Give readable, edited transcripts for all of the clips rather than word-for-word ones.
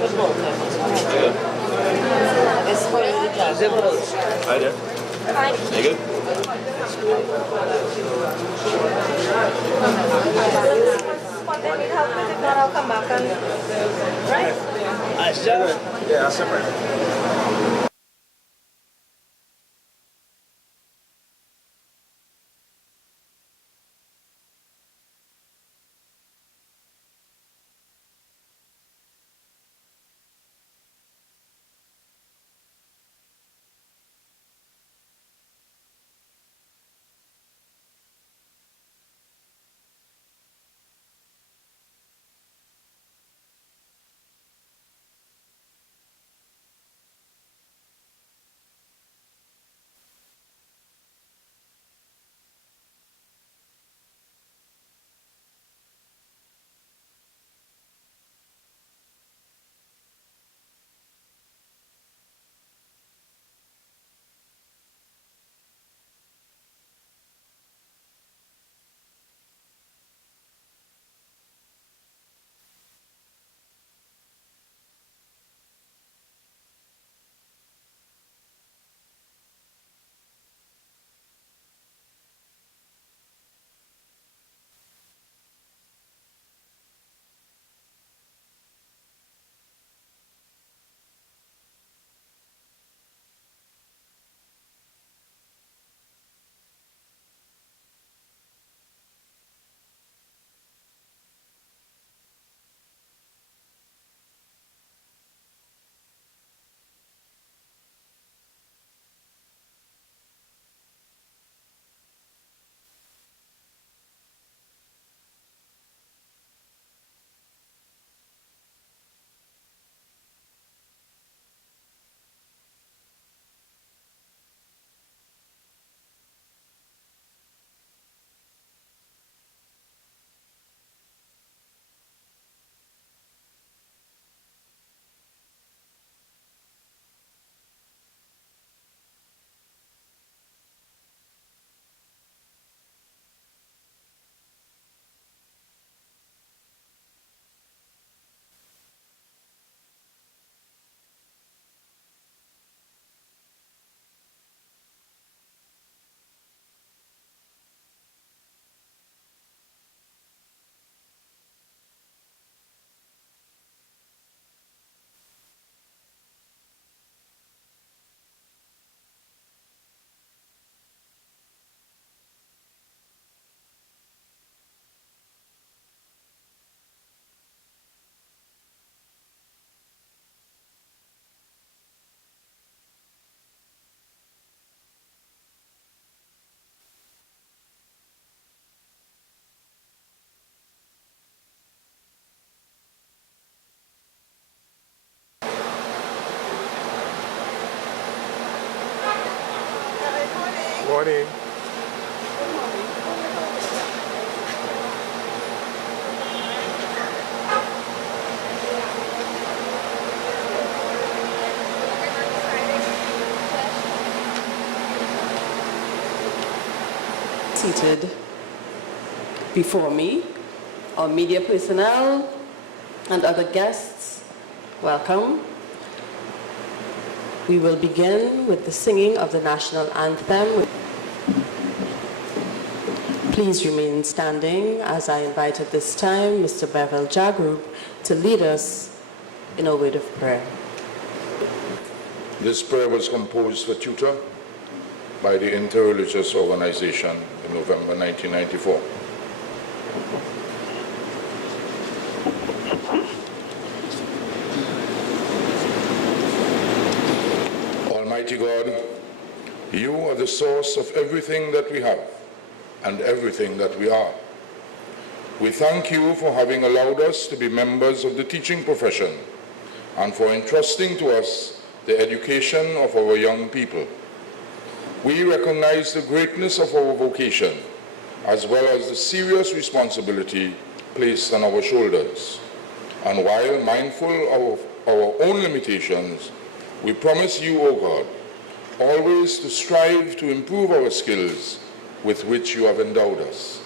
Hi there. Hi. You good? One day we'll help with it, not I'll come back and... Right? Nice job. Yeah, I'll separate. Morning. Seated before me, our media personnel and other guests, welcome. We will begin with the singing of the national anthem. Please remain standing as I invite at this time Mr. Bevel Jagroup to lead us in a word of prayer. This prayer was composed for tutor by the Interreligious Organization in November 1994. Almighty God, you are the source of everything that we have and everything that we are. We thank you for having allowed us to be members of the teaching profession and for entrusting to us the education of our young people. We recognize the greatness of our vocation as well as the serious responsibility placed on our shoulders. And while mindful of our own limitations, we promise you, O God, always to strive to improve our skills with which you have endowed us.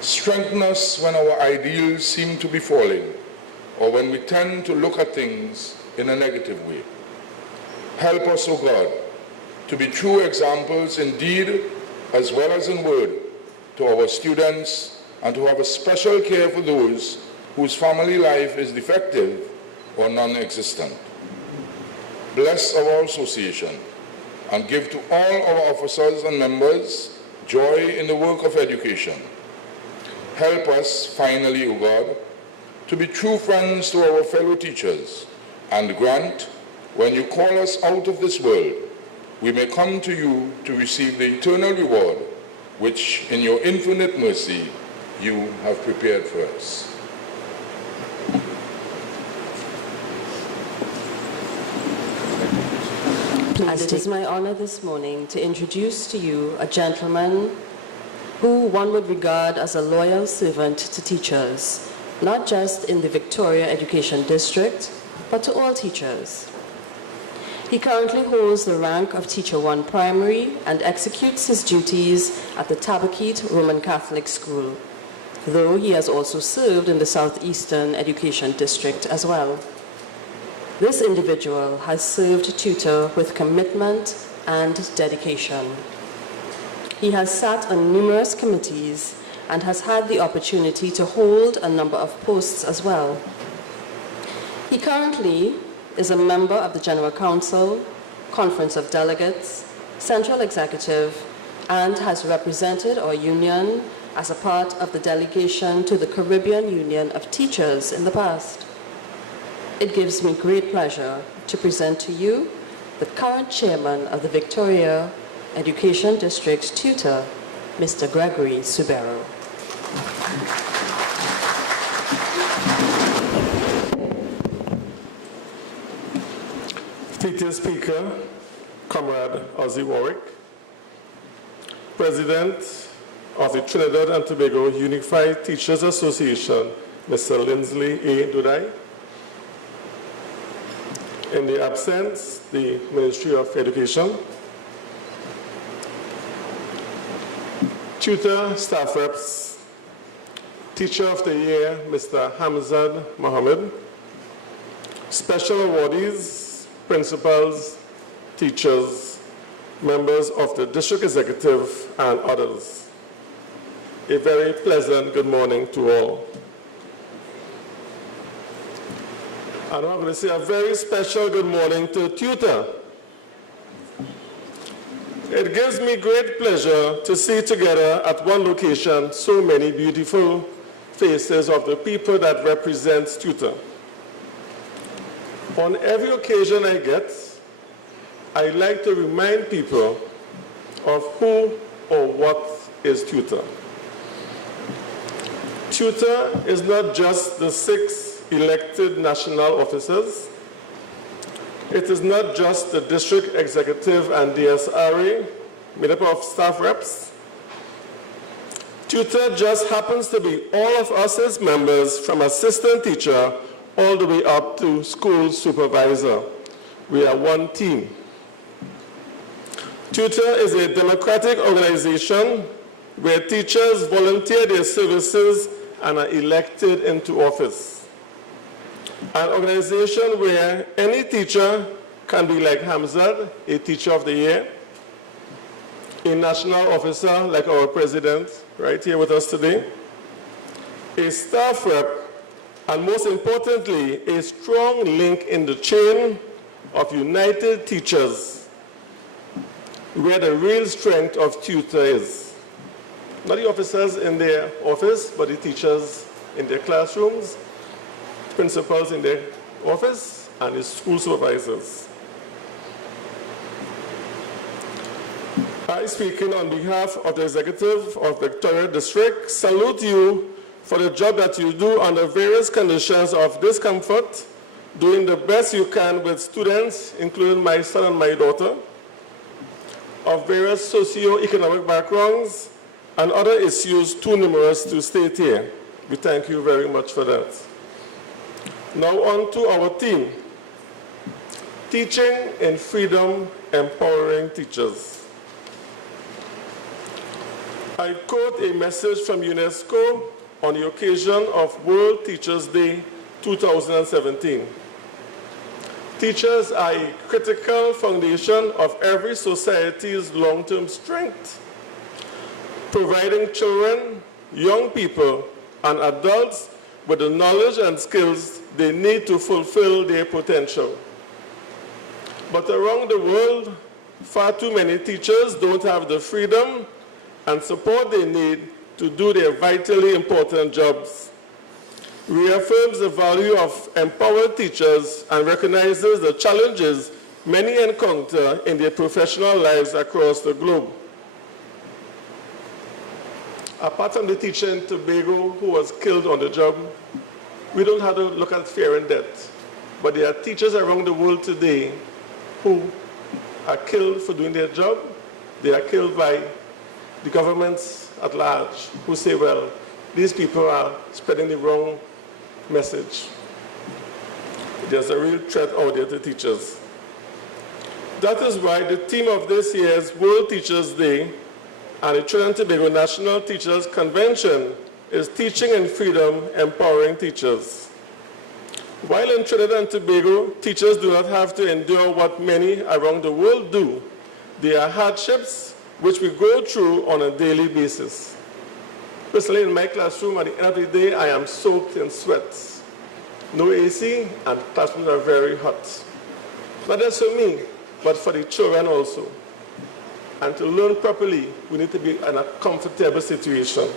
Strengthen us when our ideals seem to be falling, or when we tend to look at things in a negative way. Help us, O God, to be true examples in deed as well as in word to our students, and to have a special care for those whose family life is defective or non-existent. Bless our association and give to all our officers and members joy in the work of education. Help us, finally, O God, to be true friends to our fellow teachers, and grant, when you call us out of this world, we may come to you to receive the eternal reward which, in your infinite mercy, you have prepared for us. And it is my honor this morning to introduce to you a gentleman who one would regard as a loyal servant to teachers, not just in the Victoria Education District, but to all teachers. He currently holds the rank of Teacher 1 Primary and executes his duties at the Tabaquite Roman Catholic School, though he has also served in the Southeastern Education District as well. This individual has served tutor with commitment and dedication. He has sat on numerous committees and has had the opportunity to hold a number of posts as well. He currently is a member of the General Council, Conference of Delegates, Central Executive, and has represented our union as a part of the delegation to the Caribbean Union of Teachers in the past. It gives me great pleasure to present to you the current chairman of the Victoria Education District's tutor, Mr. Gregory Subero. Teacher Speaker, Comrade Ozzy Warwick, President of the Trinidad and Tobago Unified Teachers Association, Mr. Lindsley A. Dudai. In the absence, the Ministry of Education. Tutor Staff Reps, Teacher of the Year, Mr. Hamzad Mohammed. Special awardees, principals, teachers, members of the District Executive, and others. A very pleasant good morning to all. And I'm going to say a very special good morning to tutor. It gives me great pleasure to see together at one location so many beautiful faces of the people that represent tutor. On every occasion I get, I like to remind people of who or what is tutor. Tutor is not just the 6 elected national officers. It is not just the district executive and DSRA made up of staff reps. Tutor just happens to be all of us as members, from assistant teacher all the way up to school supervisor. We are one team. Tutor is a democratic organization where teachers volunteer their services and are elected into office. An organization where any teacher can be like Hamzad, a Teacher of the Year, a national officer like our president right here with us today, a staff rep, and most importantly, a strong link in the chain of united teachers, where the real strength of tutor is. Not the officers in their office, but the teachers in their classrooms, principals in their office, and the school supervisors. I, speaking on behalf of the executive of Victoria District, salute you for the job that you do under various conditions of discomfort, doing the best you can with students, including my son and my daughter, of various socio-economic backgrounds and other issues too numerous to state here. We thank you very much for that. Now on to our theme, Teaching in Freedom, Empowering Teachers. I quote a message from UNESCO on the occasion of World Teachers Day 2017. Teachers are a critical foundation of every society's long-term strength, providing children, young people, and adults with the knowledge and skills they need to fulfill their potential. But around the world, far too many teachers don't have the freedom and support they need to do their vitally important jobs. Reaffirms the value of empowered teachers and recognizes the challenges many encounter in their professional lives across the globe. Apart from the teacher in Tobago who was killed on the job, we don't have to look at fear and death. But there are teachers around the world today who are killed for doing their job. They are killed by the governments at large who say, well, these people are spreading the wrong message. There's a real threat out there to teachers. That is why the theme of this year's World Teachers Day and the Trinidad and Tobago National Teachers Convention is Teaching in Freedom, Empowering Teachers. While in Trinidad and Tobago, teachers do not have to endure what many around the world do. There are hardships which we go through on a daily basis. Personally, in my classroom, at the end of the day, I am soaked in sweat. No AC, and classrooms are very hot. Not just for me, but for the children also. And to learn properly, we need to be in a comfortable situation.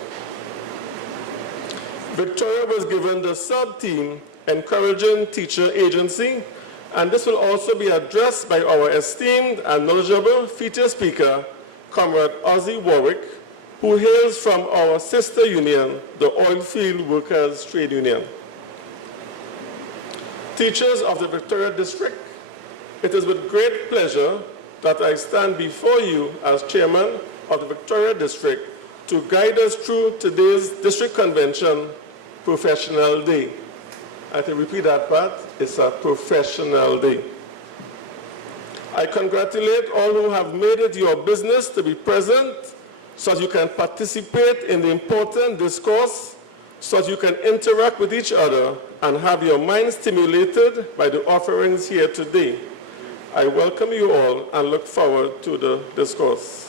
Victoria was given the sub-theme, Encouraging Teacher Agency, and this will also be addressed by our esteemed and knowledgeable feature speaker, Comrade Ozzie Warwick, who hails from our sister union, the Oilfield Workers Trade Union. Teachers of the Victoria District, it is with great pleasure that I stand before you as chairman of the Victoria District to guide us through today's District Convention Professional Day. I have to repeat that part, it's a professional day. I congratulate all who have made it your business to be present so that you can participate in the important discourse, so that you can interact with each other and have your mind stimulated by the offerings here today. I welcome you all and look forward to the discourse.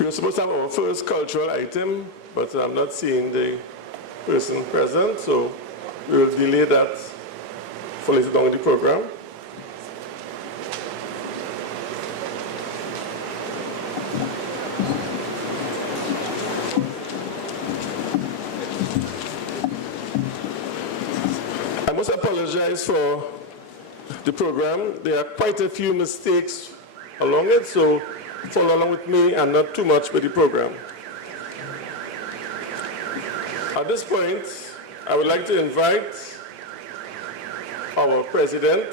We were supposed to have our first cultural item, but I'm not seeing the person present, so we will delay that for later down in the program. I must apologize for the program. There are quite a few mistakes along it, so follow along with me and not too much with the program. At this point, I would like to invite our president,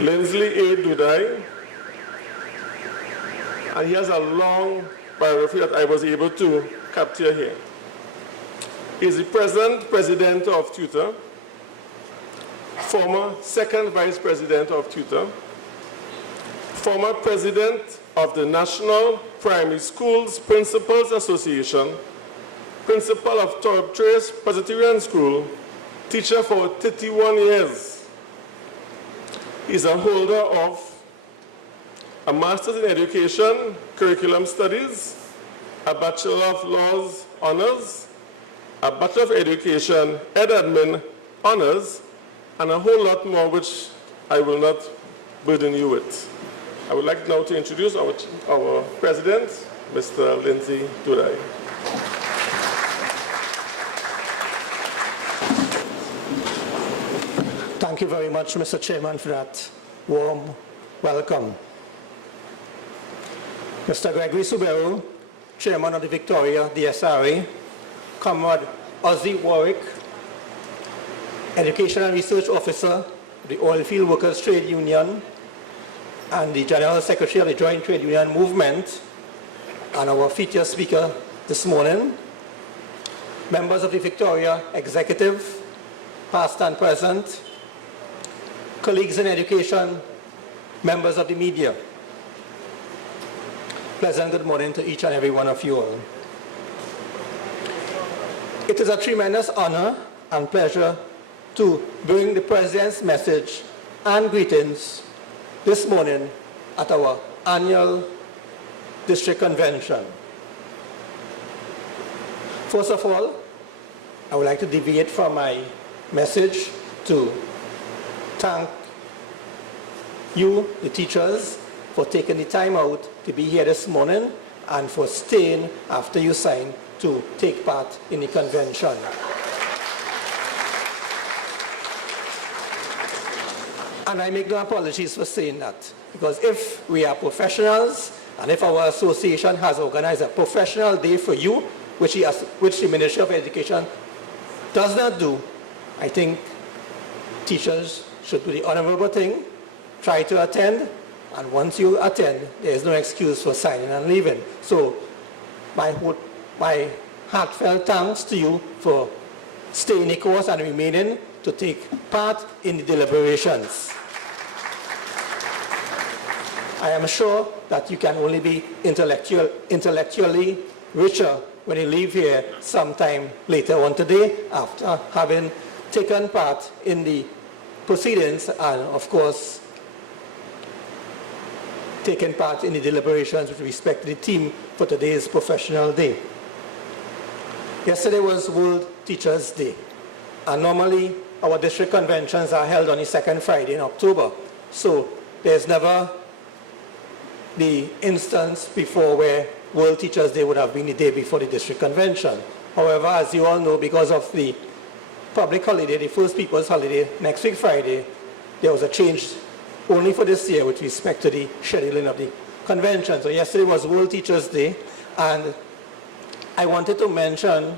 Lindsley A. Dudai, and he has a long biography that I was able to capture here. He's the present president of Tutor, former second vice president of Tutor, former president of the National Primary Schools Principals Association, principal of Torp Trace Presbyterian School, teacher for 31 years. He's a holder of a Master's in Education, Curriculum Studies, a Bachelor of Laws Honors, a Bachelor of Education, Ed Admin Honors, and a whole lot more which I will not burden you with. I would like now to introduce our president, Mr. Lindsley Dudai. Thank you very much, Mr. Chairman, for that warm welcome. Mr. Gregory Suberu, Chairman of the Victoria DSRA, Comrade Ozzie Warwick, Education and Research Officer of the Oilfield Workers Trade Union, and the General Secretary of the Joint Trade Union Movement, and our feature speaker this morning, members of the Victoria Executive, past and present, colleagues in education, members of the media, pleasant good morning to each and every one of you all. It is a tremendous honor and pleasure to bring the President's message and greetings this morning at our annual district convention. First of all, I would like to deviate from my message to thank you, the teachers, for taking the time out to be here this morning and for staying after you signed to take part in the convention. And I make no apologies for saying that, because if we are professionals and if our association has organized a professional day for you, which the Ministry of Education does not do, I think teachers should do the honorable thing, try to attend, and once you attend, there is no excuse for signing and leaving. So my heartfelt thanks to you for staying the course and remaining to take part in the deliberations. I am sure that you can only be intellectually richer when you leave here sometime later on today after having taken part in the proceedings and, of course, taken part in the deliberations with respect to the theme for today's professional day. Yesterday was World Teachers' Day, and normally our district conventions are held on the second Friday in October, so there's never the instance before where World Teachers' Day would have been the day before the district convention. However, as you all know, because of the public holiday, the First People's Holiday, next week Friday, there was a change only for this year with respect to the scheduling of the convention. So yesterday was World Teachers' Day, and I wanted to mention,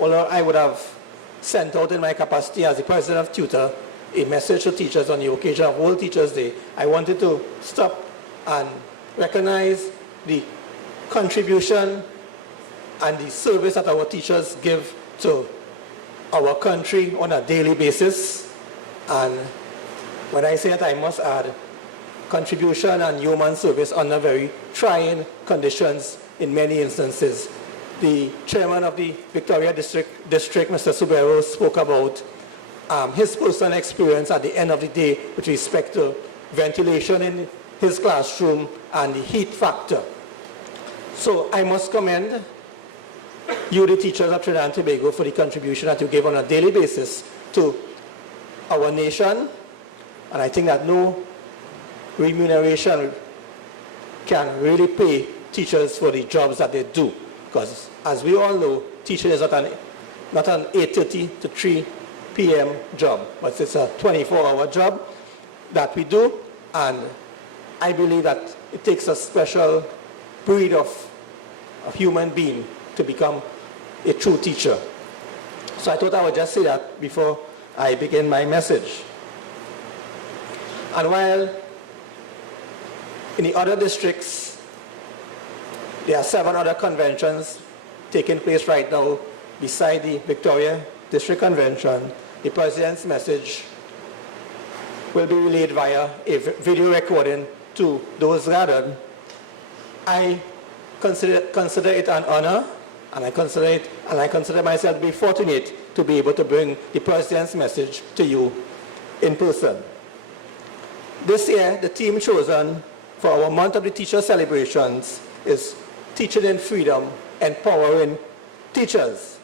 although I would have sent out in my capacity as the President of Tutor a message to teachers on the occasion of World Teachers' Day, I wanted to stop and recognize the contribution and the service that our teachers give to our country on a daily basis. And when I say that, I must add contribution and human service under very trying conditions in many instances. The chairman of the Victoria District, Mr. Subero, spoke about his personal experience at the end of the day with respect to ventilation in his classroom and the heat factor. So I must commend you, the teachers of Trinidad and Tobago, for the contribution that you give on a daily basis to our nation. And I think that no remuneration can really pay teachers for the jobs that they do. Because as we all know, teaching is not an 8:30 to 3 p.m. job, but it's a 24-hour job that we do. And I believe that it takes a special breed of a human being to become a true teacher. So I thought I would just say that before I begin my message. And while in the other districts, there are 7 other conventions taking place right now beside the Victoria District Convention, the President's message will be relayed via a video recording to those gathered. I consider it an honor, and I consider myself to be fortunate to be able to bring the President's message to you in person. This year, the theme chosen for our month of the teacher celebrations is Teaching in Freedom, Empowering Teachers.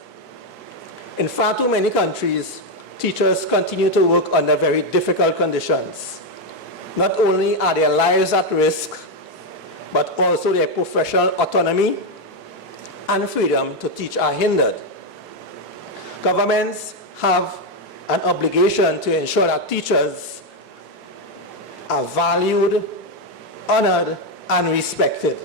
In far too many countries, teachers continue to work under very difficult conditions. Not only are their lives at risk, but also their professional autonomy and freedom to teach are hindered. Governments have an obligation to ensure that teachers are valued, honored, and respected.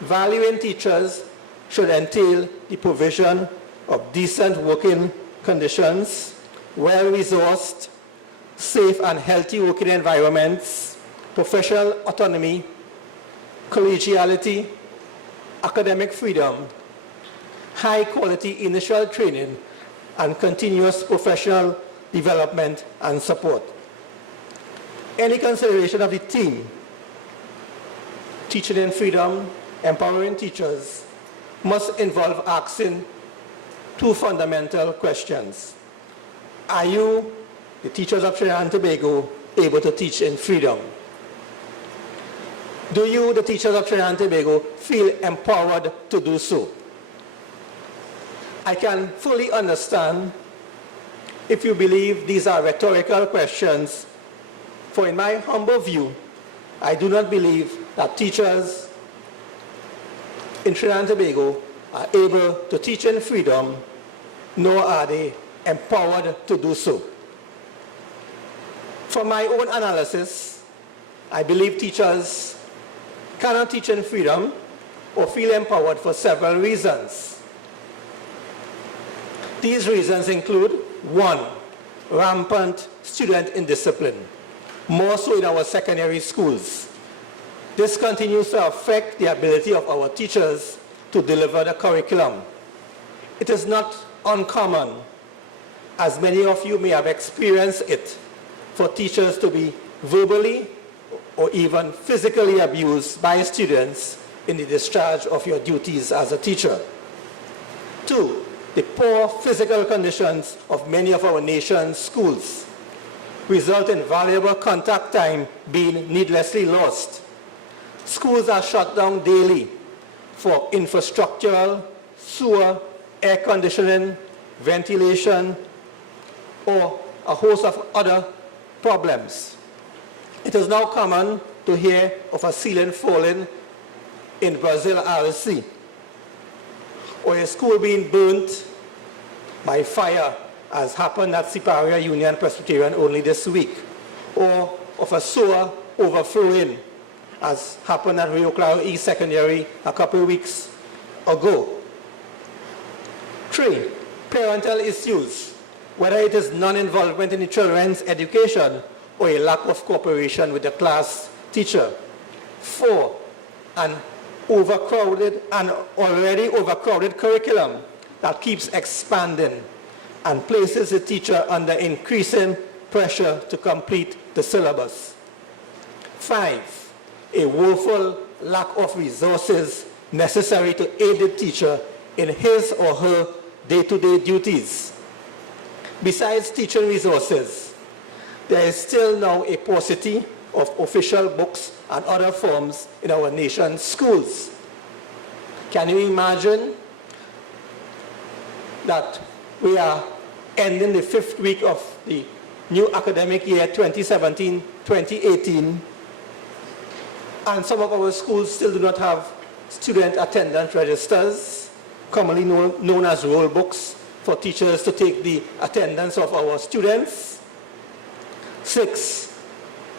Valuing teachers should entail the provision of decent working conditions, well-resourced, safe and healthy working environments, professional autonomy, collegiality, academic freedom, high-quality initial training, and continuous professional development and support. Any consideration of the theme teaching in freedom, empowering teachers, must involve asking two fundamental questions. Are you, the teachers of Trinidad and Tobago, able to teach in freedom? Do you, the teachers of Trinidad and Tobago, feel empowered to do so? I can fully understand if you believe these are rhetorical questions, for in my humble view, I do not believe that teachers in Trinidad and Tobago are able to teach in freedom, nor are they empowered to do so. From my own analysis, I believe teachers cannot teach in freedom or feel empowered for several reasons. These reasons include: 1, rampant student indiscipline, more so in our secondary schools. This continues to affect the ability of our teachers to deliver the curriculum. It is not uncommon, as many of you may have experienced it, for teachers to be verbally or even physically abused by students in the discharge of your duties as a teacher. 2, the poor physical conditions of many of our nation's schools result in valuable contact time being needlessly lost. Schools are shut down daily for infrastructural, sewer, air conditioning, ventilation, or a host of other problems. It is now common to hear of a ceiling falling in Brazil RC, or a school being burnt by fire, as happened at Siparia Union Presbyterian only this week, or of a sewer overflowing, as happened at Rio Claro East Secondary a couple of weeks ago. 3, parental issues, whether it is non-involvement in the children's education or a lack of cooperation with the class teacher. 4, an already overcrowded curriculum that keeps expanding and places the teacher under increasing pressure to complete the syllabus. 5, a woeful lack of resources necessary to aid the teacher in his or her day-to-day duties. Besides teaching resources, there is still now a paucity of official books and other forms in our nation's schools. Can you imagine that we are ending the 5th week of the new academic year 2017-2018, and some of our schools still do not have student attendance registers, commonly known as roll books, for teachers to take the attendance of our students. 6,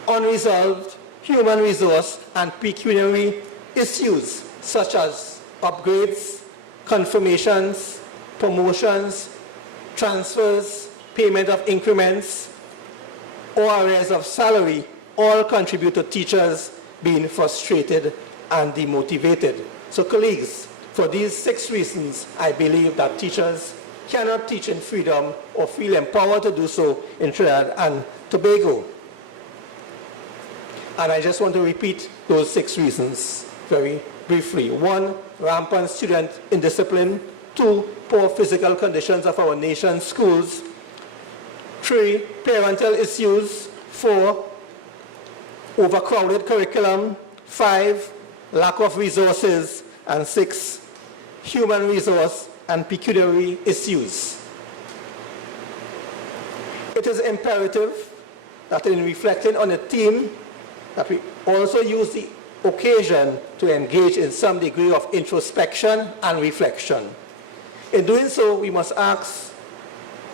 unresolved human resource and pecuniary issues such as upgrades, confirmations, promotions, transfers, payment of increments, or arrears of salary all contribute to teachers being frustrated and demotivated. So colleagues, for these 6 reasons, I believe that teachers cannot teach in freedom or feel empowered to do so in Trinidad and Tobago. And I just want to repeat those 6 reasons very briefly. 1, rampant student indiscipline. 2, poor physical conditions of our nation's schools. 3, parental issues. 4, overcrowded curriculum. 5, lack of resources. And 6, human resource and pecuniary issues. It is imperative that in reflecting on the theme, that we also use the occasion to engage in some degree of introspection and reflection. In doing so, we must ask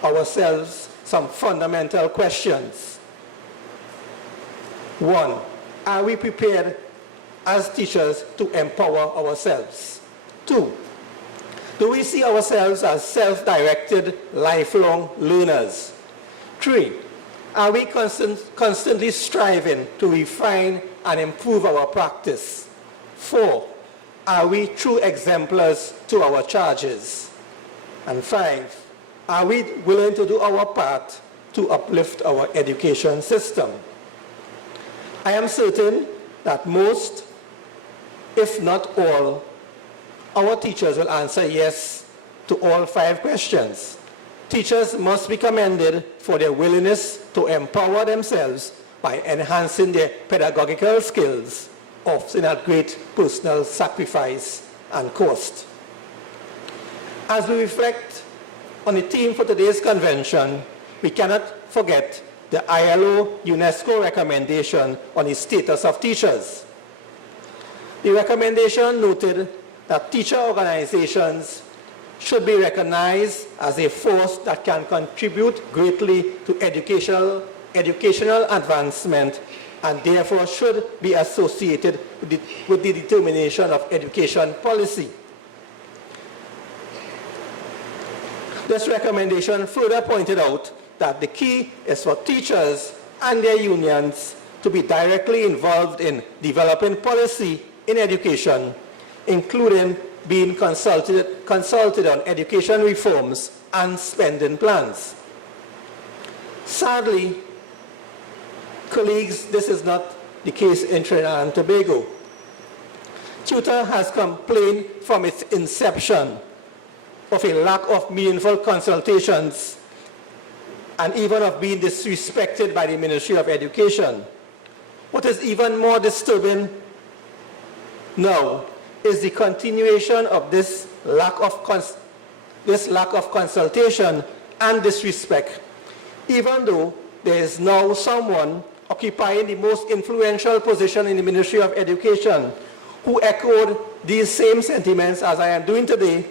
ourselves some fundamental questions. 1, are we prepared as teachers to empower ourselves? 2, do we see ourselves as self-directed, lifelong learners? 3, are we constantly striving to refine and improve our practice? 4, are we true exemplars to our charges? And 5, are we willing to do our part to uplift our education system? I am certain that most, if not all, our teachers will answer yes to all 5 questions. Teachers must be commended for their willingness to empower themselves by enhancing their pedagogical skills, often at great personal sacrifice and cost. As we reflect on the theme for today's convention, we cannot forget the ILO UNESCO recommendation on the status of teachers. The recommendation noted that teacher organizations should be recognized as a force that can contribute greatly to educational advancement and therefore should be associated with the determination of education policy. This recommendation further pointed out that the key is for teachers and their unions to be directly involved in developing policy in education, including being consulted on education reforms and spending plans. Sadly, colleagues, this is not the case in Trinidad and Tobago. TUTA has complained from its inception of a lack of meaningful consultations and even of being disrespected by the Ministry of Education. What is even more disturbing now is the continuation of this lack of consultation and disrespect, even though there is now someone occupying the most influential position in the Ministry of Education who echoed these same sentiments as I am doing today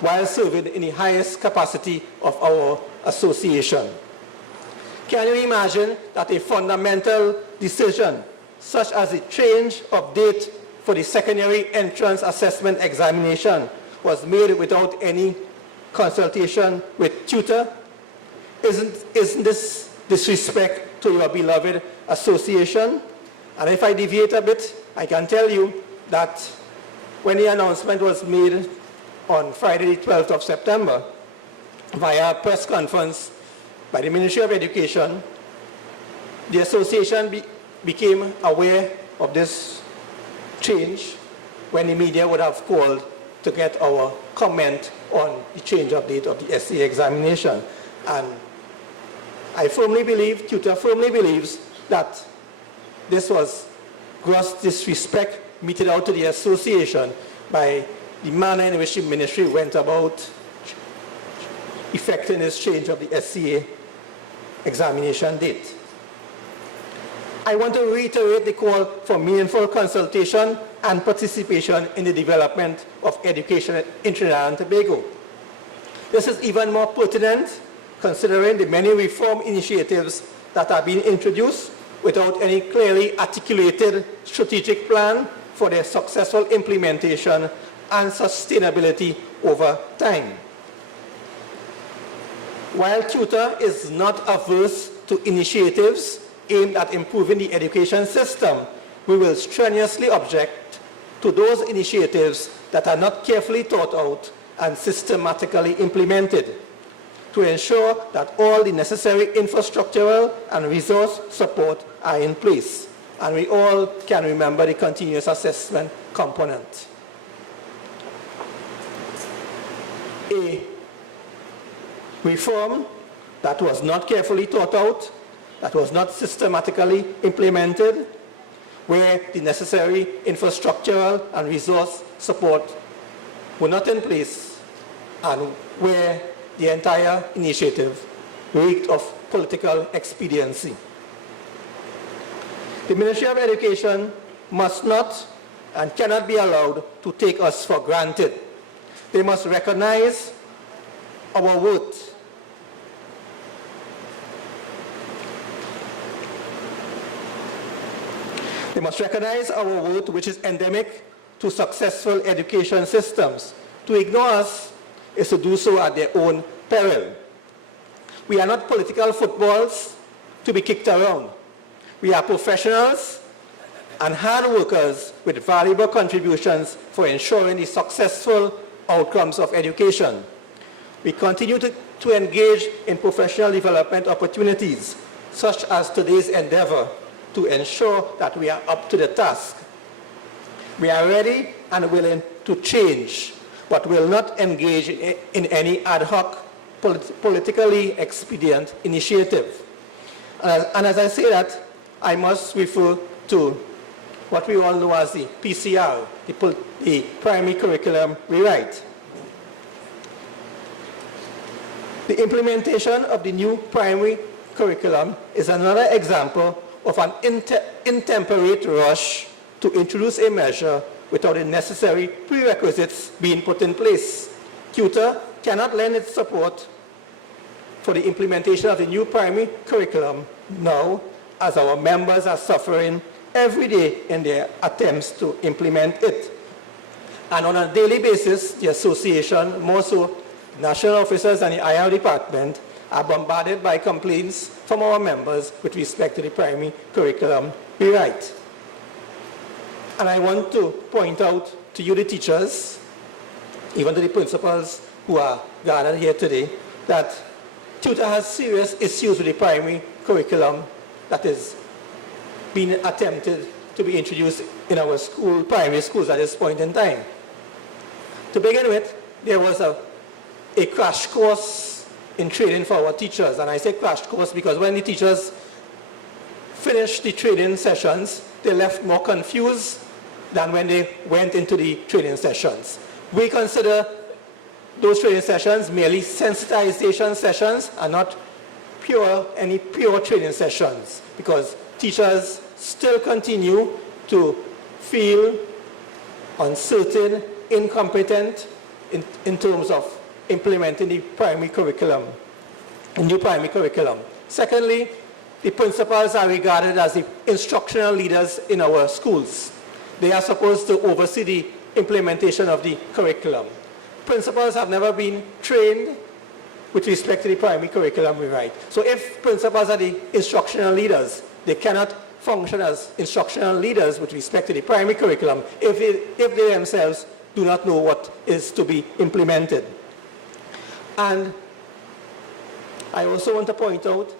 while serving in the highest capacity of our association. Can you imagine that a fundamental decision such as the change of date for the secondary entrance assessment examination was made without any consultation with TUTA? Isn't this disrespect to your beloved association? And if I deviate a bit, I can tell you that when the announcement was made on Friday, the 12th of September, via a press conference by the Ministry of Education, the association became aware of this change when the media would have called to get our comment on the change of date of the SCA examination. And I firmly believe, TUTA firmly believes, that this was gross disrespect meted out to the association by the manner in which the ministry went about effecting this change of the SCA examination date. I want to reiterate the call for meaningful consultation and participation in the development of education in Trinidad and Tobago. This is even more pertinent considering the many reform initiatives that have been introduced without any clearly articulated strategic plan for their successful implementation and sustainability over time. While TUTA is not averse to initiatives aimed at improving the education system, we will strenuously object to those initiatives that are not carefully thought out and systematically implemented to ensure that all the necessary infrastructural and resource support are in place. And we all can remember the continuous assessment component. A reform that was not carefully thought out, that was not systematically implemented, where the necessary infrastructural and resource support were not in place, and where the entire initiative reeked of political expediency. The Ministry of Education must not and cannot be allowed to take us for granted. They must recognize our worth. They must recognize our worth, which is endemic to successful education systems. To ignore us is to do so at their own peril. We are not political footballs to be kicked around. We are professionals and hard workers with valuable contributions for ensuring the successful outcomes of education. We continue to engage in professional development opportunities, such as today's endeavor, to ensure that we are up to the task. We are ready and willing to change, but will not engage in any ad hoc, politically expedient initiative. And as I say that, I must refer to what we all know as the PCR, the Primary Curriculum Rewrite. The implementation of the new primary curriculum is another example of an intemperate rush to introduce a measure without the necessary prerequisites being put in place. CUTA cannot lend its support for the implementation of the new primary curriculum now, as our members are suffering every day in their attempts to implement it. And on a daily basis, the association, more so national officers and the IR department, are bombarded by complaints from our members with respect to the primary curriculum rewrite. And I want to point out to you, the teachers, even to the principals who are gathered here today, that CUTA has serious issues with the primary curriculum that is being attempted to be introduced in our primary schools at this point in time. To begin with, there was a crash course in training for our teachers, and I say crash course because when the teachers finished the training sessions, they left more confused than when they went into the training sessions. We consider those training sessions merely sensitization sessions and not any pure training sessions, because teachers still continue to feel uncertain, incompetent in terms of implementing the primary curriculum, the new primary curriculum. Secondly, the principals are regarded as the instructional leaders in our schools. They are supposed to oversee the implementation of the curriculum. Principals have never been trained with respect to the primary curriculum rewrite. So if principals are the instructional leaders, they cannot function as instructional leaders with respect to the primary curriculum if they themselves do not know what is to be implemented. And I also want to point out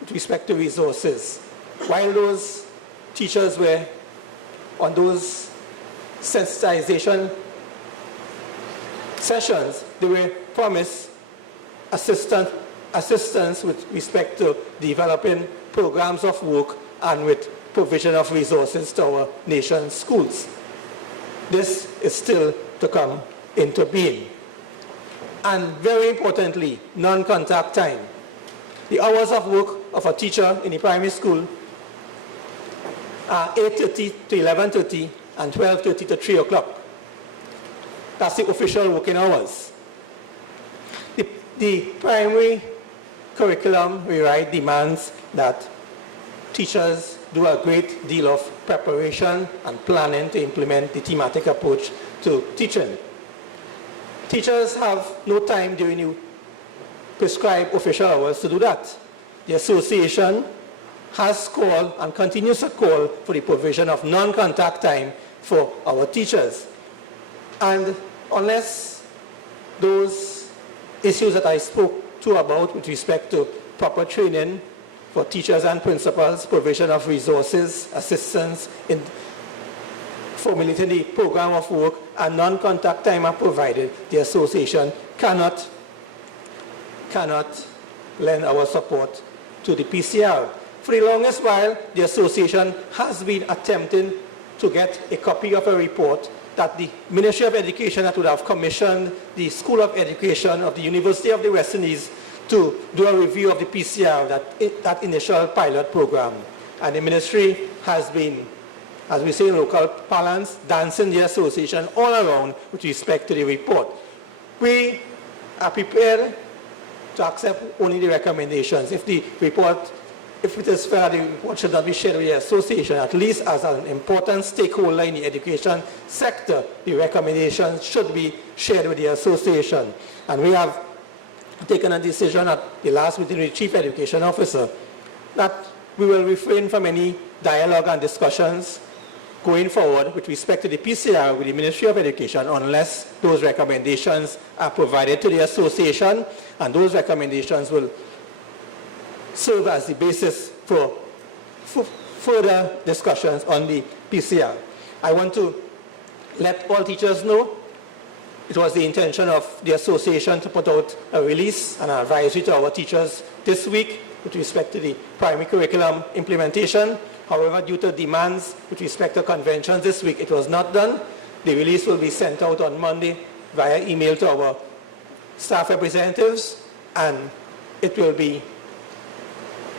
with respect to resources. While those teachers were on those sensitization sessions, they were promised assistance with respect to developing programs of work and with provision of resources to our nation's schools. This is still to come into being. And very importantly, non-contact time. The hours of work of a teacher in a primary school are 8:30 to 11:30 and 12:30 to 3 o'clock. That's the official working hours. The primary curriculum rewrite demands that teachers do a great deal of preparation and planning to implement the thematic approach to teaching. Teachers have no time during the prescribed official hours to do that. The association has called and continues to call for the provision of non-contact time for our teachers. And unless those issues that I spoke to about with respect to proper training for teachers and principals, provision of resources, assistance in formulating the program of work, and non-contact time are provided, the association cannot lend our support to the PCR. For the longest while, the association has been attempting to get a copy of a report that the Ministry of Education that would have commissioned the School of Education of the University of the West Indies to do a review of the PCR, that initial pilot program. And the ministry has been, as we say in local parlance, dancing the association all around with respect to the report. We are prepared to accept only the recommendations. If it is fair, the report should not be shared with the association, at least as an important stakeholder in the education sector, the recommendations should be shared with the association. And we have taken a decision at the last meeting with the Chief Education Officer that we will refrain from any dialogue and discussions going forward with respect to the PCR with the Ministry of Education unless those recommendations are provided to the association, and those recommendations will serve as the basis for further discussions on the PCR. I want to let all teachers know. It was the intention of the association to put out a release and an advisory to our teachers this week with respect to the primary curriculum implementation. However, due to demands with respect to conventions this week, it was not done. The release will be sent out on Monday via email to our staff representatives, and it will be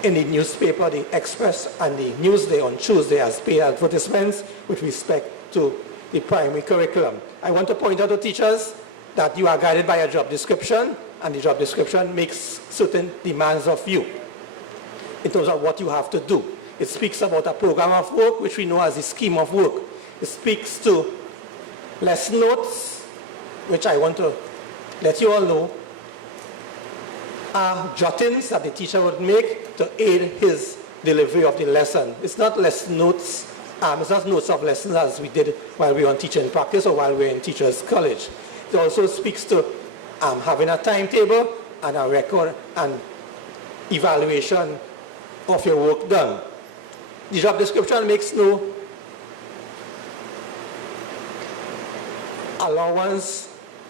in the newspaper, the Express, and the Newsday on Tuesday as paid advertisements with respect to the primary curriculum. I want to point out to teachers that you are guided by a job description, and the job description makes certain demands of you in terms of what you have to do. It speaks about a program of work, which we know as the scheme of work. It speaks to lesson notes, which I want to let you all know are jottings that the teacher would make to aid his delivery of the lesson. It's not lesson notes, it's not notes of lessons as we did while we were on teaching practice or while we were in teachers' college. It also speaks to having a timetable and a record and evaluation of your work done. The job description makes no allowance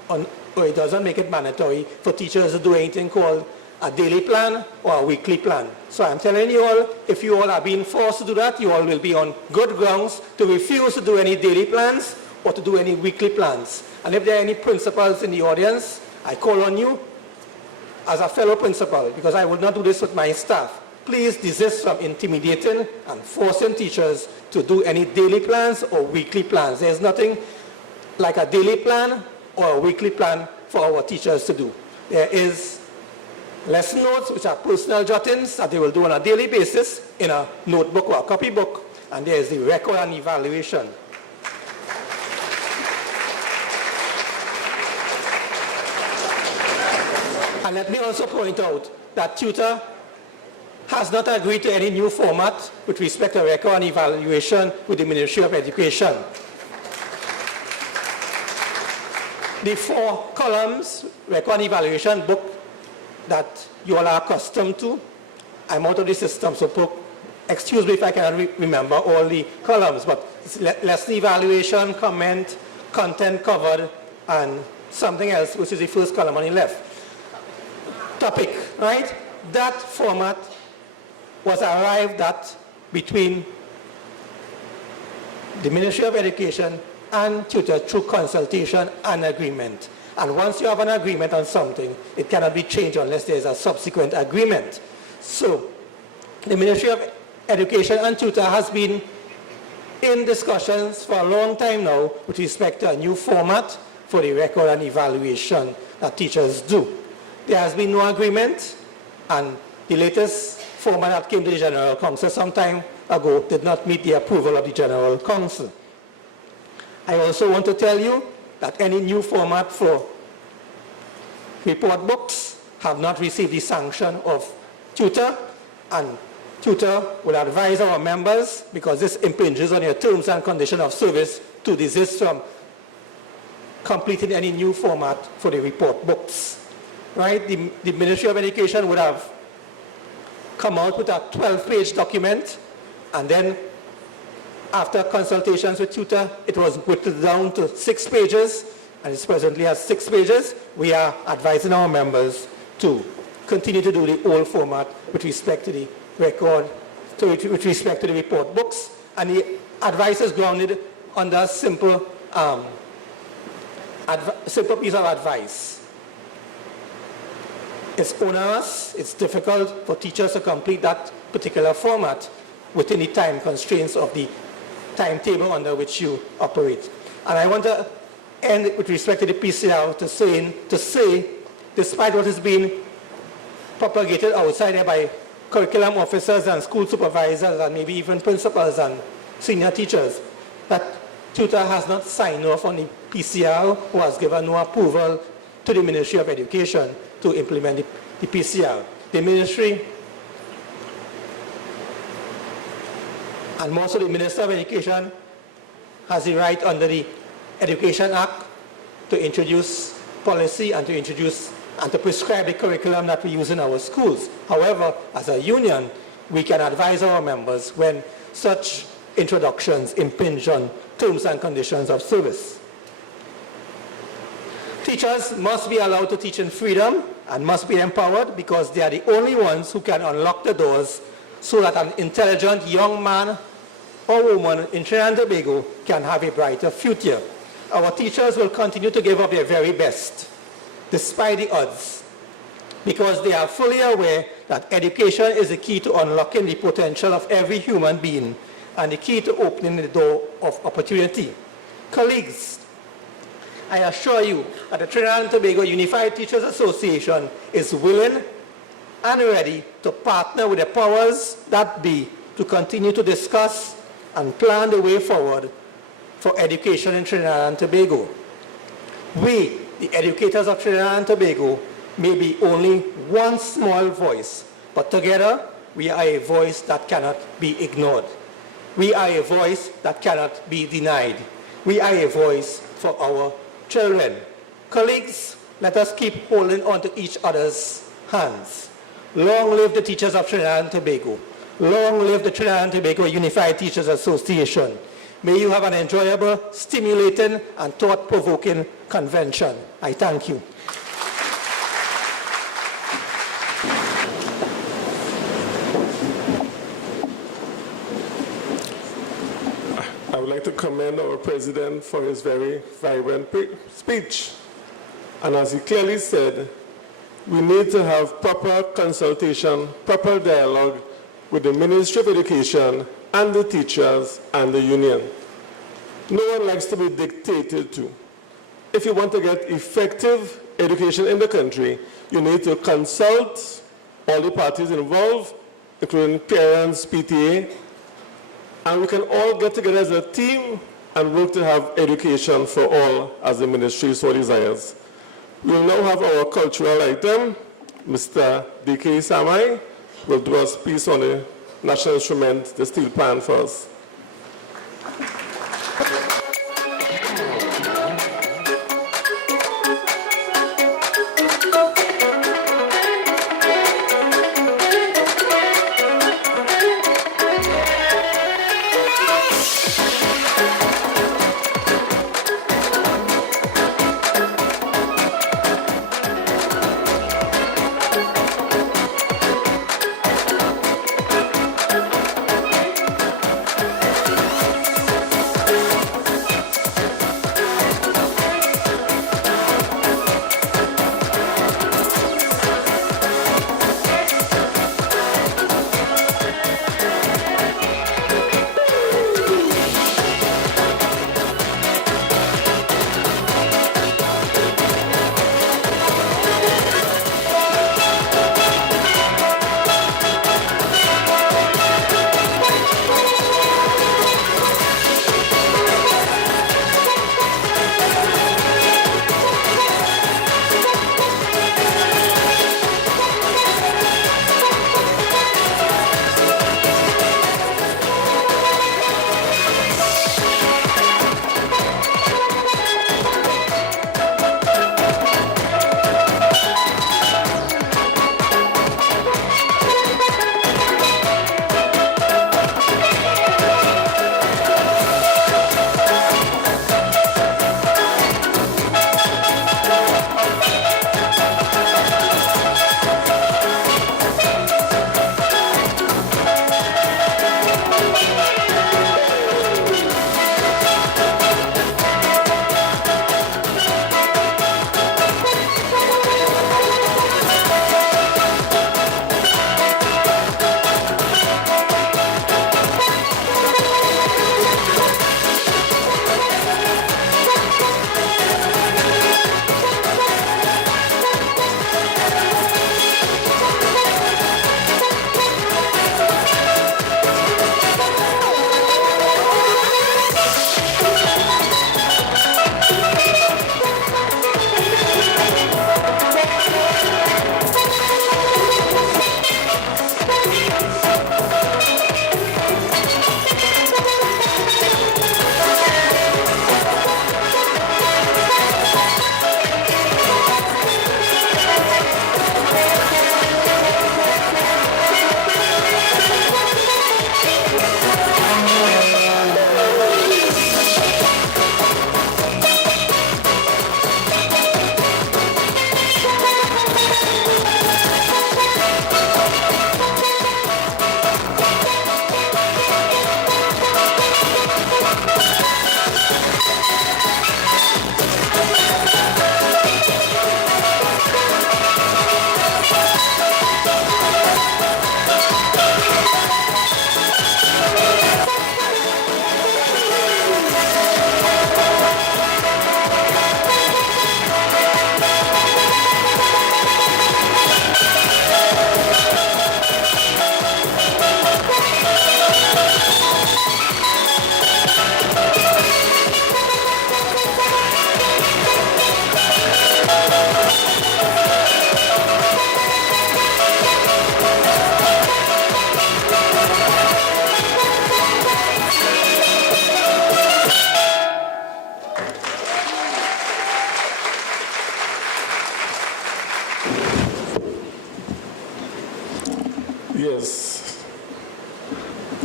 on, or it doesn't make it mandatory for teachers to do anything called a daily plan or a weekly plan. So I'm telling you all, if you all are being forced to do that, you all will be on good grounds to refuse to do any daily plans or to do any weekly plans. And if there are any principals in the audience, I call on you as a fellow principal, because I will not do this with my staff. Please desist from intimidating and forcing teachers to do any daily plans or weekly plans. There's nothing like a daily plan or a weekly plan for our teachers to do. There is lesson notes, which are personal jottings that they will do on a daily basis in a notebook or a copybook, and there is the record and evaluation. And let me also point out that tutor has not agreed to any new format with respect to record and evaluation with the Ministry of Education. The 4 columns record and evaluation book that you all are accustomed to, I'm out of the system, so excuse me if I cannot remember all the columns, but it's lesson evaluation, comment, content covered, and something else, which is the first column on the left. Topic, right? That format was arrived at between the Ministry of Education and tutor through consultation and agreement. And once you have an agreement on something, it cannot be changed unless there is a subsequent agreement. So the Ministry of Education and tutor has been in discussions for a long time now with respect to a new format for the record and evaluation that teachers do. There has been no agreement, and the latest format that came to the General Council some time ago did not meet the approval of the General Council. I also want to tell you that any new format for report books have not received the sanction of tutor, and tutor will advise our members, because this impinges on your terms and conditions of service, to desist from completing any new format for the report books. Right? The Ministry of Education would have come out with a 12-page document, and then after consultations with tutor, it was whittled down to 6 pages, and it presently has 6 pages. We are advising our members to continue to do the old format with respect to the record, with respect to the report books, and the advice is grounded under a simple piece of advice. It's onerous, it's difficult for teachers to complete that particular format within the time constraints of the timetable under which you operate. And I want to end with respect to the PCR to say, despite what is being propagated outside there by curriculum officers and school supervisors and maybe even principals and senior teachers, that tutor has not signed off on the PCR or has given no approval to the Ministry of Education to implement the PCR. The Ministry and more so the Minister of Education has the right under the Education Act to introduce policy and to introduce and to prescribe the curriculum that we use in our schools. However, as a union, we can advise our members when such introductions impinge on terms and conditions of service. Teachers must be allowed to teach in freedom and must be empowered because they are the only ones who can unlock the doors so that an intelligent young man or woman in Trinidad and Tobago can have a brighter future. Our teachers will continue to give up their very best, despite the odds, because they are fully aware that education is the key to unlocking the potential of every human being and the key to opening the door of opportunity. Colleagues, I assure you that the Trinidad and Tobago Unified Teachers Association is willing and ready to partner with the powers that be to continue to discuss and plan the way forward for education in Trinidad and Tobago. We, the educators of Trinidad and Tobago, may be only one small voice, but together we are a voice that cannot be ignored. We are a voice that cannot be denied. We are a voice for our children. Colleagues, let us keep holding on to each other's hands. Long live the teachers of Trinidad and Tobago. Long live the Trinidad and Tobago Unified Teachers Association. May you have an enjoyable, stimulating, and thought-provoking convention. I thank you. I would like to commend our president for his very vibrant speech. And as he clearly said, we need to have proper consultation, proper dialogue with the Ministry of Education and the teachers and the union. No one likes to be dictated to. If you want to get effective education in the country, you need to consult all the parties involved, including parents, PTA, and we can all get together as a team and work to have education for all as the ministry so desires. We will now have our cultural item. Mr. D.K. Samai will do a piece on the national instrument, the steel pan, for us.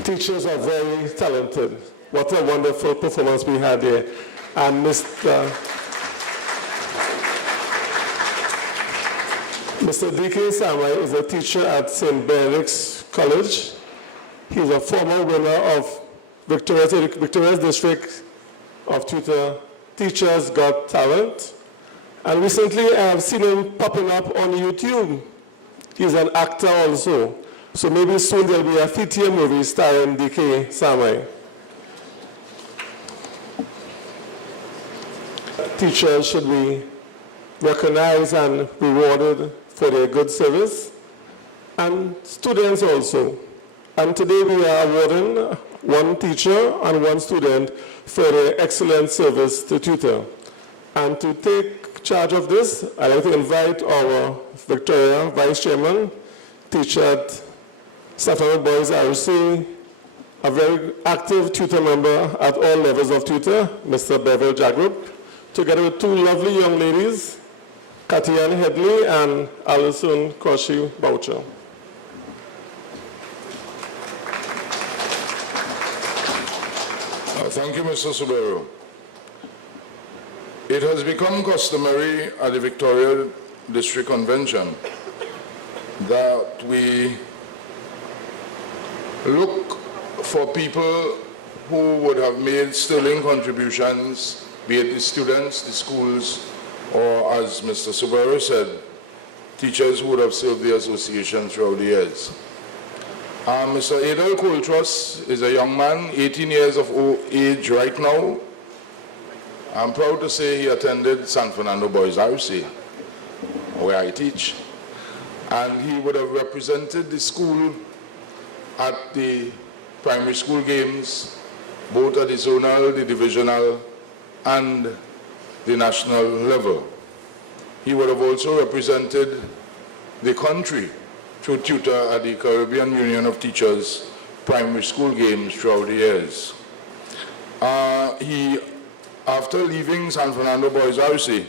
Teachers are very talented. What a wonderful performance we had there. And Mr. D.K. Samai is a teacher at St. Benedict's College. He's a former winner of Victoria's District of Tutor Teachers Got Talent. And recently I have seen him popping up on YouTube. He's an actor also. So maybe soon there'll be a feature movie starring D.K. Samai. Teachers should be recognized and rewarded for their good service, and students also. And today we are awarding one teacher and one student for their excellent service to tutor. And to take charge of this, I'd like to invite our Victoria Vice Chairman, teacher at Stratford Boys RC, a very active tutor member at all levels of tutor, Mr. Bevel Jagrup, together with two lovely young ladies, Katian Headley and Alison Koshi Boucher. Thank you, Mr. Subaru. It has become customary at the Victoria District Convention that we look for people who would have made sterling contributions, be it the students, the schools, or as Mr. Subaru said, teachers who would have served the association throughout the years. Mr. Adel Coltrus is a young man, 18 years of age right now. I'm proud to say he attended San Fernando Boys RC, where I teach. And he would have represented the school at the primary school games, both at the zonal, the divisional, and the national level. He would have also represented the country through tutor at the Caribbean Union of Teachers primary school games throughout the years. After leaving San Fernando Boys RC,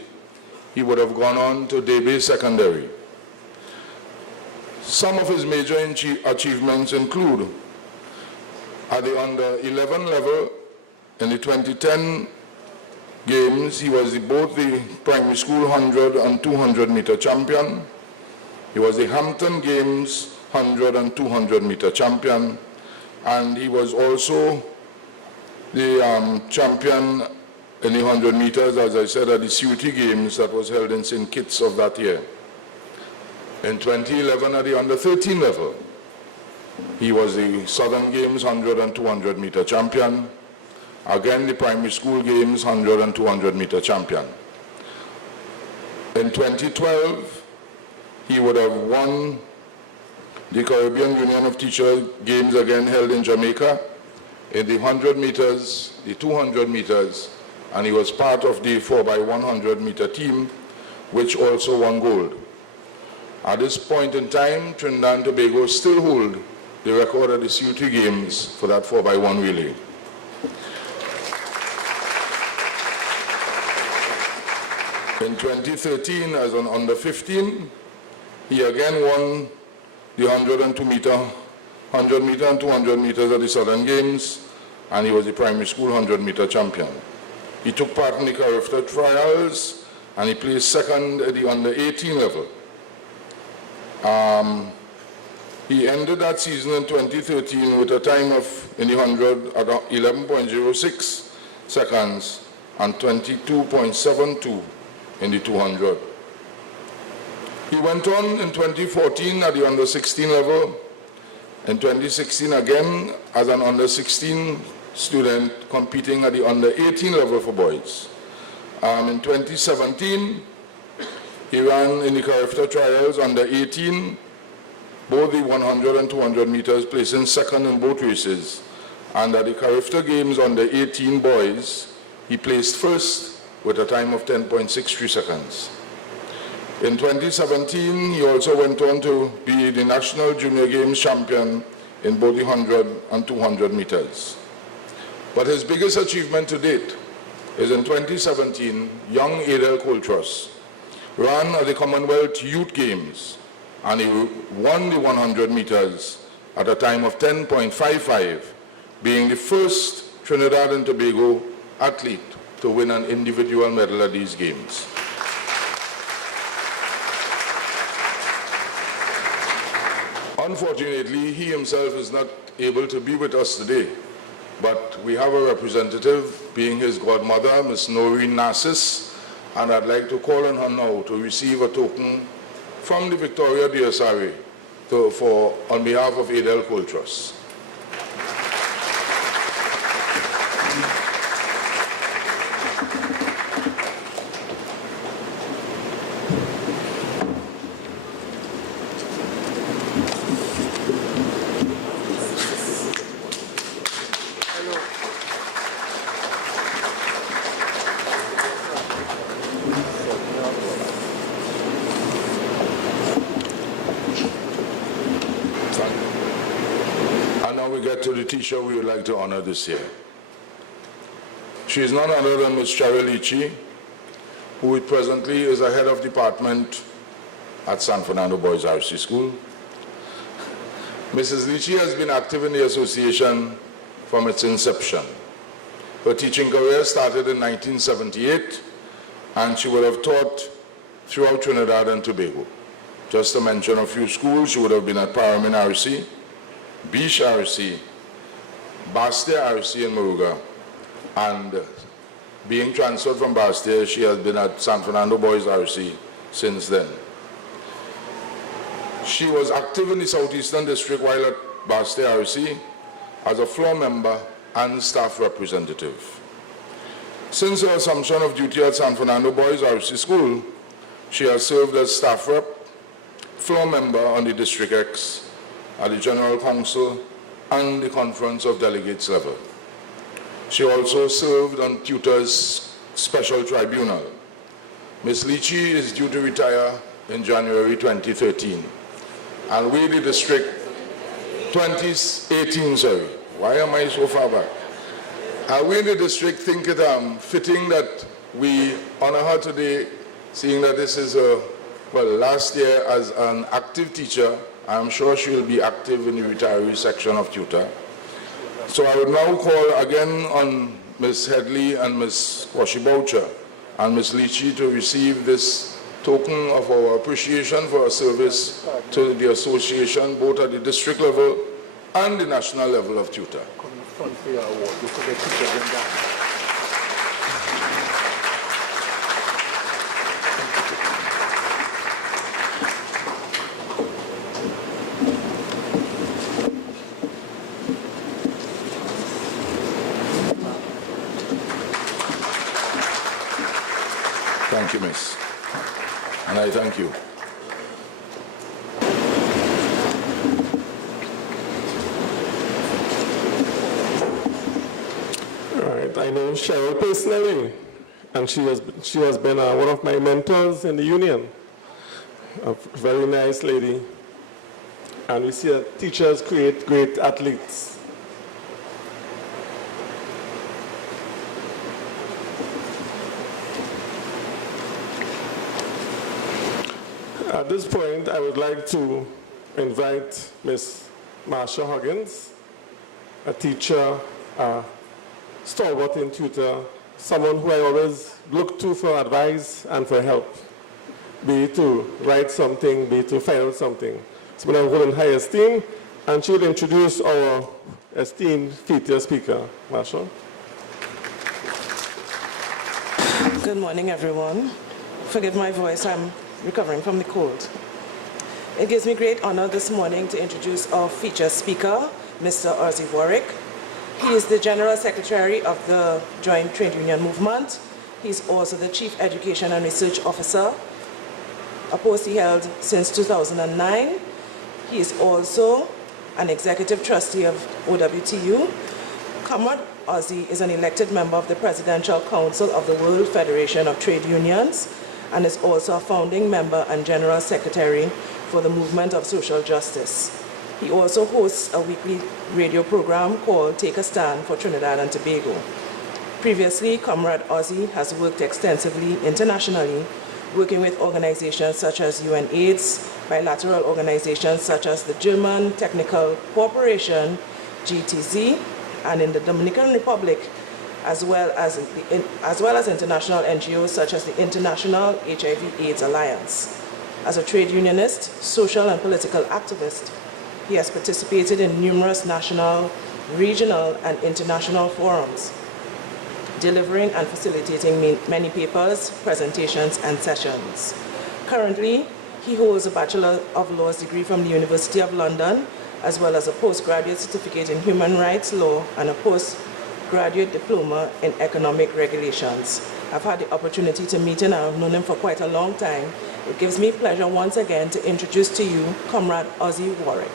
he would have gone on to Debe Secondary. Some of his major achievements include at the under 11 level in the 2010 games, he was both the primary school 100 and 200 meter champion. He was the Hampton Games 100 and 200 meter champion, and he was also the champion in the 100 meters, as I said, at the CUT Games that was held in St. Kitts of that year. In 2011 at the under 13 level, he was the Southern Games 100 and 200 meter champion. Again, the primary school games 100 and 200 meter champion. In 2012, he would have won the Caribbean Union of Teachers games again held in Jamaica in the 100 meters, the 200 meters, and he was part of the 4x100 meter team, which also won gold. At this point in time, Trinidad and Tobago still hold the record at the CUT Games for that 4x1 relay. In 2013, as an under 15, he again won the 100 and 200 meters at the Southern Games, and he was the primary school 100 meter champion. He took part in the Carifta trials, and he placed second at the under 18 level. He ended that season in 2013 with a time of, in the 100, at 11.06 seconds and 22.72 in the 200. He went on in 2014 at the under 16 level. In 2016 again as an under 16 student competing at the under 18 level for boys. In 2017, he ran in the Carifta trials under 18, both the 100 and 200 meters, placing second in both races. And at the Carifta Games under 18 boys, he placed first with a time of 10.63 seconds. In 2017, he also went on to be the National Junior Games champion in both the 100 and 200 meters. But his biggest achievement to date is in 2017, young Adel Coltrus ran at the Commonwealth Youth Games, and he won the 100 meters at a time of 10.55, being the first Trinidad and Tobago athlete to win an individual medal at these games. Unfortunately, he himself is not able to be with us today, but we have a representative, being his godmother, Ms. Noreen Narcis, and I'd like to call on her now to receive a token from the Victoria DSRA on behalf of Adel Coal Trust. To the teacher we would like to honor this year. She is none other than Ms. Cheryl Leachy, who presently is a head of department at San Fernando Boys RC School. Mrs. Leachy has been active in the association from its inception. Her teaching career started in 1978, and she would have taught throughout Trinidad and Tobago. Just to mention a few schools, she would have been at Paramin RC, Beach RC, Bastia RC in Moruga, and being transferred from Bastia, she has been at San Fernando Boys RC since then. She was active in the Southeastern District while at Bastia RC as a floor member and staff representative. Since her assumption of duty at San Fernando Boys RC School, she has served as staff rep, floor member on the District X, at the General Council, and the Conference of Delegates level. She also served on Tutor's Special Tribunal. Ms. Leachy is due to retire in January 2013. And we, the district, 2018, sorry. Why am I so far back? And we in the district think it fitting that we honor her today, seeing that this is last year as an active teacher. I'm sure she will be active in the retiree section of tutor. So I would now call again on Ms. Headley and Ms. Kwasi-Boucher and Ms. Leachy to receive this token of our appreciation for her service to the association, both at the district level and the national level of tutor. Thank you, Miss. And I thank you. All right, I know Cheryl personally, and she has been one of my mentors in the union. A very nice lady. And we see that teachers create great athletes. At this point, I would like to invite Ms. Marsha Huggins, a teacher, stalwart in tutor, someone who I always look to for advice and for help, be it to write something, be it to find out something. Someone I hold in high esteem, and she will introduce our esteemed feature speaker. Marsha. Good morning, everyone. Forgive my voice, I'm recovering from the cold. It gives me great honor this morning to introduce our featured speaker, Mr. Ozzy Warwick. He is the General Secretary of the Joint Trade Union Movement. He's also the Chief Education and Research Officer, a post he held since 2009. He is also an Executive Trustee of OWTU. Comrade Ozzy is an elected member of the Presidential Council of the World Federation of Trade Unions, and is also a founding member and General Secretary for the Movement of Social Justice. He also hosts a weekly radio program called Take a Stand for Trinidad and Tobago. Previously, Comrade Ozzy has worked extensively internationally, working with organizations such as UNAIDS, bilateral organizations such as the German Technical Cooperation, GTZ, and in the Dominican Republic, as well as international NGOs such as the International HIV/AIDS Alliance. As a trade unionist, social and political activist, he has participated in numerous national, regional, and international forums, delivering and facilitating many papers, presentations, and sessions. Currently, he holds a Bachelor of Laws degree from the University of London, as well as a postgraduate certificate in human rights law and a postgraduate diploma in economic regulations. I've had the opportunity to meet him, and I've known him for quite a long time. It gives me pleasure once again to introduce to you Comrade Ozzy Warwick.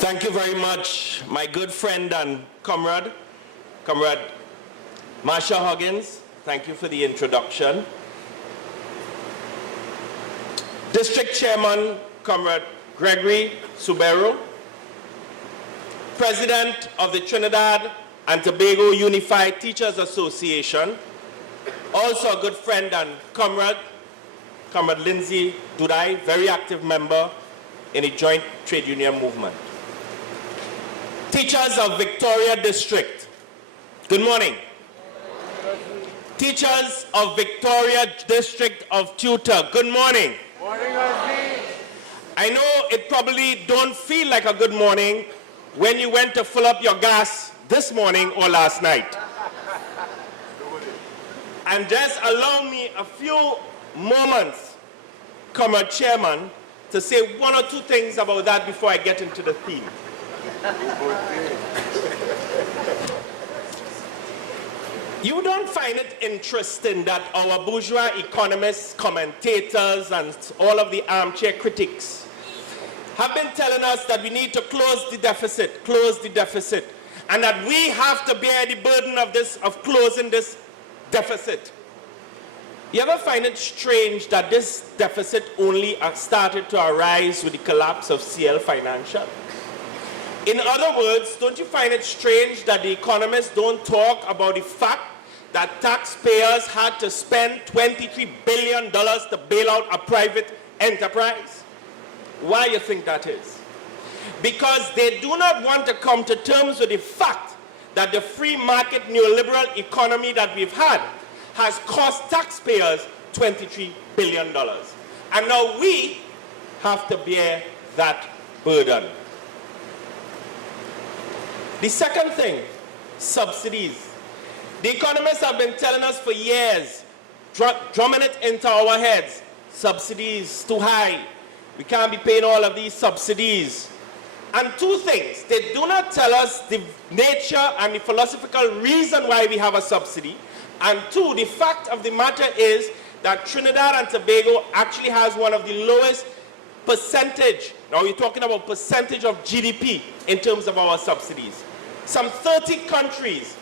Thank you very much, my good friend and Comrade Marsha Huggins. Thank you for the introduction. District Chairman, Comrade Gregory Subero, President of the Trinidad and Tobago Unified Teachers Association, also a good friend and Comrade Lindsay Dudai, very active member in the joint trade union movement. Teachers of Victoria District, good morning. Teachers of Victoria District of Tutor, good morning. Morning, Ozzy. I know it probably don't feel like a good morning when you went to fill up your gas this morning or last night. And just allow me a few moments, Comrade Chairman, to say one or two things about that before I get into the theme. You don't find it interesting that our bourgeois economists, commentators, and all of the armchair critics have been telling us that we need to close the deficit, and that we have to bear the burden of closing this deficit. You ever find it strange that this deficit only started to arise with the collapse of CL Financial? In other words, don't you find it strange that the economists don't talk about the fact that taxpayers had to spend $23 billion to bail out a private enterprise? Why you think that is? Because they do not want to come to terms with the fact that the free market neoliberal economy that we've had has cost taxpayers $23 billion. And now we have to bear that burden. The second thing, subsidies. The economists have been telling us for years, drumming it into our heads, subsidies too high. We can't be paying all of these subsidies. And two things, they do not tell us the nature and the philosophical reason why we have a subsidy. And two, the fact of the matter is that Trinidad and Tobago actually has one of the lowest percentage, now we're talking about percentage of GDP in terms of our subsidies. Some 30 countries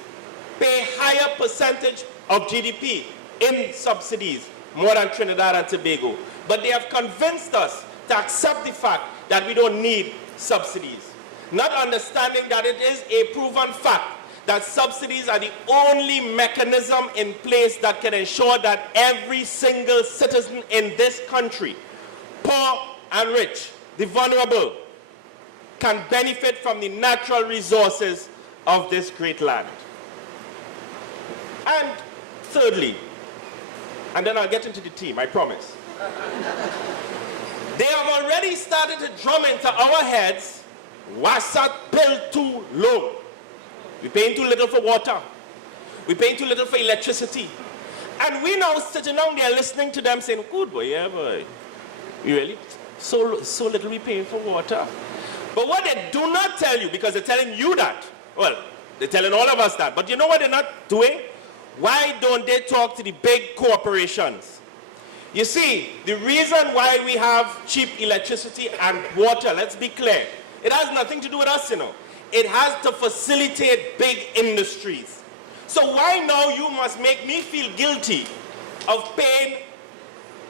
pay higher percentage of GDP in subsidies, more than Trinidad and Tobago. But they have convinced us to accept the fact that we don't need subsidies, not understanding that it is a proven fact that subsidies are the only mechanism in place that can ensure that every single citizen in this country, poor and rich, the vulnerable, can benefit from the natural resources of this great land. And thirdly, and then I'll get into the theme, I promise. They have already started to drum into our heads, WASAT bill too low. We're paying too little for water. We're paying too little for electricity. And we now sitting down there listening to them saying, good boy, yeah boy. Really? So little we paying for water. But what they do not tell you, because they're telling you that, well, they're telling all of us that, but you know what they're not doing? Why don't they talk to the big corporations? You see, the reason why we have cheap electricity and water, let's be clear, it has nothing to do with us, you know. It has to facilitate big industries. So why now you must make me feel guilty of paying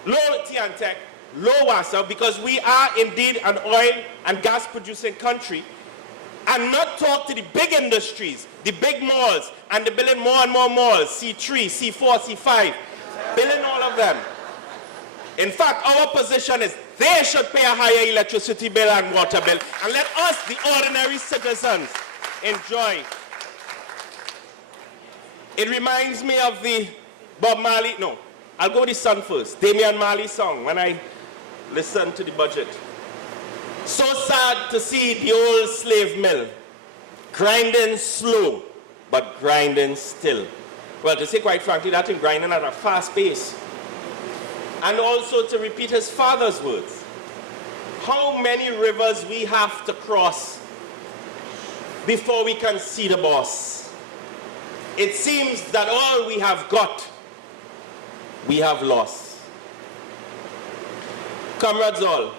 low tea and tech, low WASA, because we are indeed an oil and gas producing country, and not talk to the big industries, the big malls, and they're building more and more malls, C3, C4, C5, building all of them. In fact, our position is they should pay a higher electricity bill and water bill, and let us, the ordinary citizens, enjoy. It reminds me of the Bob Marley, no, I'll go with the song first, Damian Marley song, when I listen to the budget. So sad to see the old slave mill, grinding slow, but grinding still. Well, to say quite frankly, that thing grinding at a fast pace. And also to repeat his father's words, how many rivers we have to cross before we can see the boss. It seems that all we have got, we have lost. Comrades all,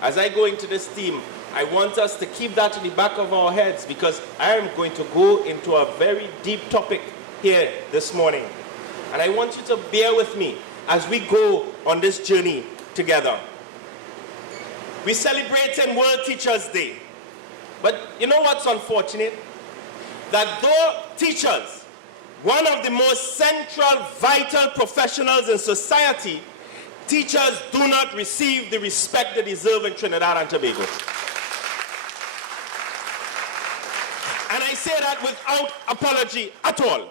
as I go into this theme, I want us to keep that in the back of our heads, because I am going to go into a very deep topic here this morning. And I want you to bear with me as we go on this journey together. We celebrate World Teachers' Day. But you know what's unfortunate? That though teachers, one of the most central, vital professionals in society, teachers do not receive the respect they deserve in Trinidad and Tobago. And I say that without apology at all.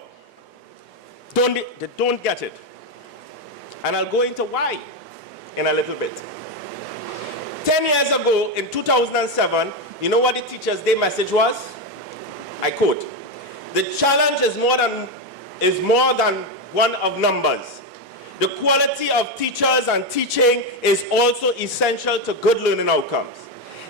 They don't get it. And I'll go into why in a little bit. 10 years ago, in 2007, you know what the Teachers' Day message was? I quote, "The challenge is more than one of numbers. The quality of teachers and teaching is also essential to good learning outcomes.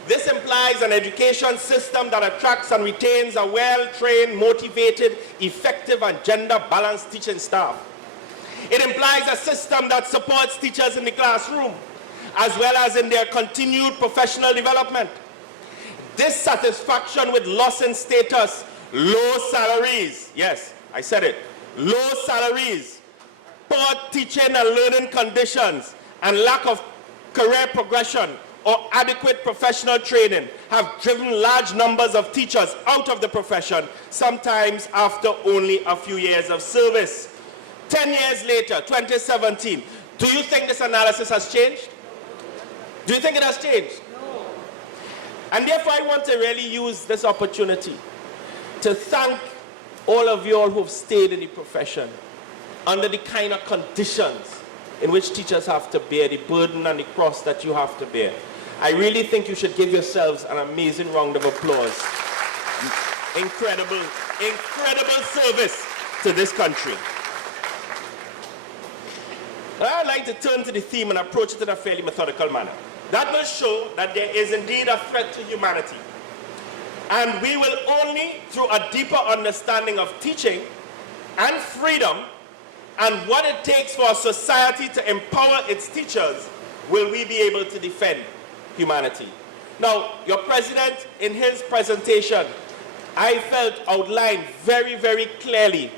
This implies an education system that attracts and retains a well-trained, motivated, effective, and gender-balanced teaching staff. It implies a system that supports teachers in the classroom, as well as in their continued professional development. Dissatisfaction with loss in status, low salaries," yes, I said it, low salaries, poor teaching and learning conditions, and lack of career progression or adequate professional training have driven large numbers of teachers out of the profession, sometimes after only a few years of service. 10 years later, 2017, do you think this analysis has changed? Do you think it has changed? No. And therefore, I want to really use this opportunity to thank all of you all who've stayed in the profession under the kind of conditions in which teachers have to bear, the burden and the cross that you have to bear. I really think you should give yourselves an amazing round of applause. Incredible, incredible service to this country. I'd like to turn to the theme and approach it in a fairly methodical manner. That will show that there is indeed a threat to humanity. And we will only, through a deeper understanding of teaching and freedom and what it takes for a society to empower its teachers, will we be able to defend humanity. Now, your president, in his presentation, I felt outlined very, very clearly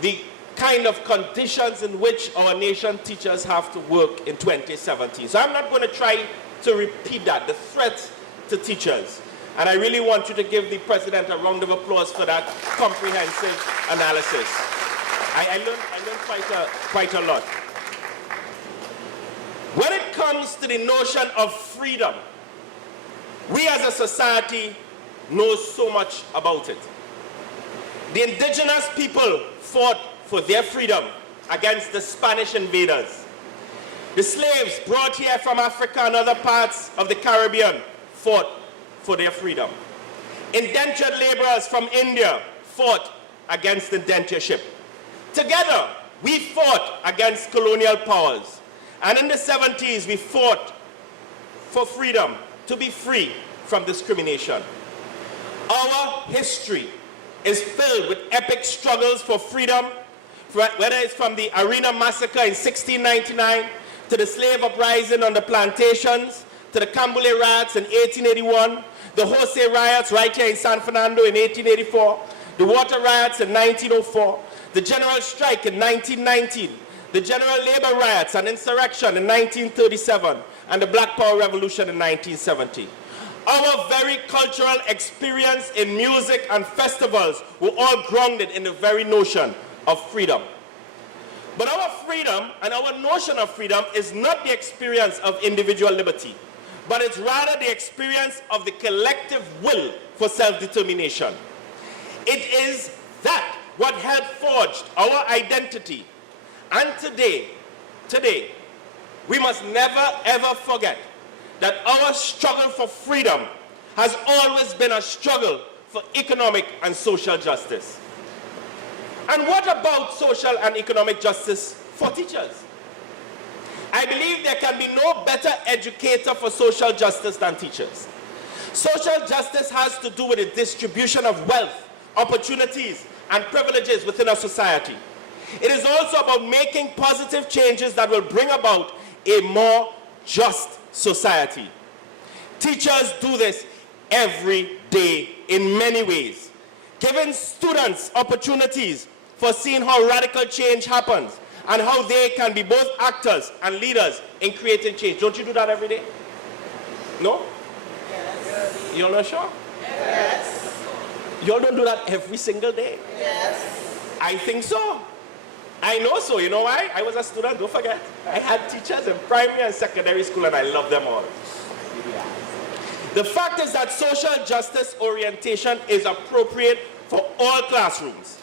the kind of conditions in which our nation teachers have to work in 2017. So I'm not going to try to repeat that, the threat to teachers. And I really want you to give the president a round of applause for that comprehensive analysis. I learned quite a lot. When it comes to the notion of freedom, we as a society know so much about it. The indigenous people fought for their freedom against the Spanish invaders. The slaves brought here from Africa and other parts of the Caribbean fought for their freedom. Indentured laborers from India fought against indentureship. Together, we fought against colonial powers. And in the 70s, we fought for freedom, to be free from discrimination. Our history is filled with epic struggles for freedom, whether it's from the Arena Massacre in 1699, to the slave uprising on the plantations, to the Cambule riots in 1881, the Jose riots right here in San Fernando in 1884, the water riots in 1904, the general strike in 1919, the General Labor Riots and Insurrection in 1937, and the Black Power Revolution in 1970. Our very cultural experience in music and festivals were all grounded in the very notion of freedom. But our freedom and our notion of freedom is not the experience of individual liberty, but it's rather the experience of the collective will for self-determination. It is that what helped forge our identity. And today, we must never ever forget that our struggle for freedom has always been a struggle for economic and social justice. And what about social and economic justice for teachers? I believe there can be no better educator for social justice than teachers. Social justice has to do with the distribution of wealth, opportunities, and privileges within a society. It is also about making positive changes that will bring about a more just society. Teachers do this every day in many ways, giving students opportunities for seeing how radical change happens and how they can be both actors and leaders in creating change. Don't you do that every day? No? Yes. You're not sure? Yes. You all don't do that every single day? Yes. I think so. I know so. You know why? I was a student, don't forget. I had teachers in primary and secondary school and I love them all. The fact is that social justice orientation is appropriate for all classrooms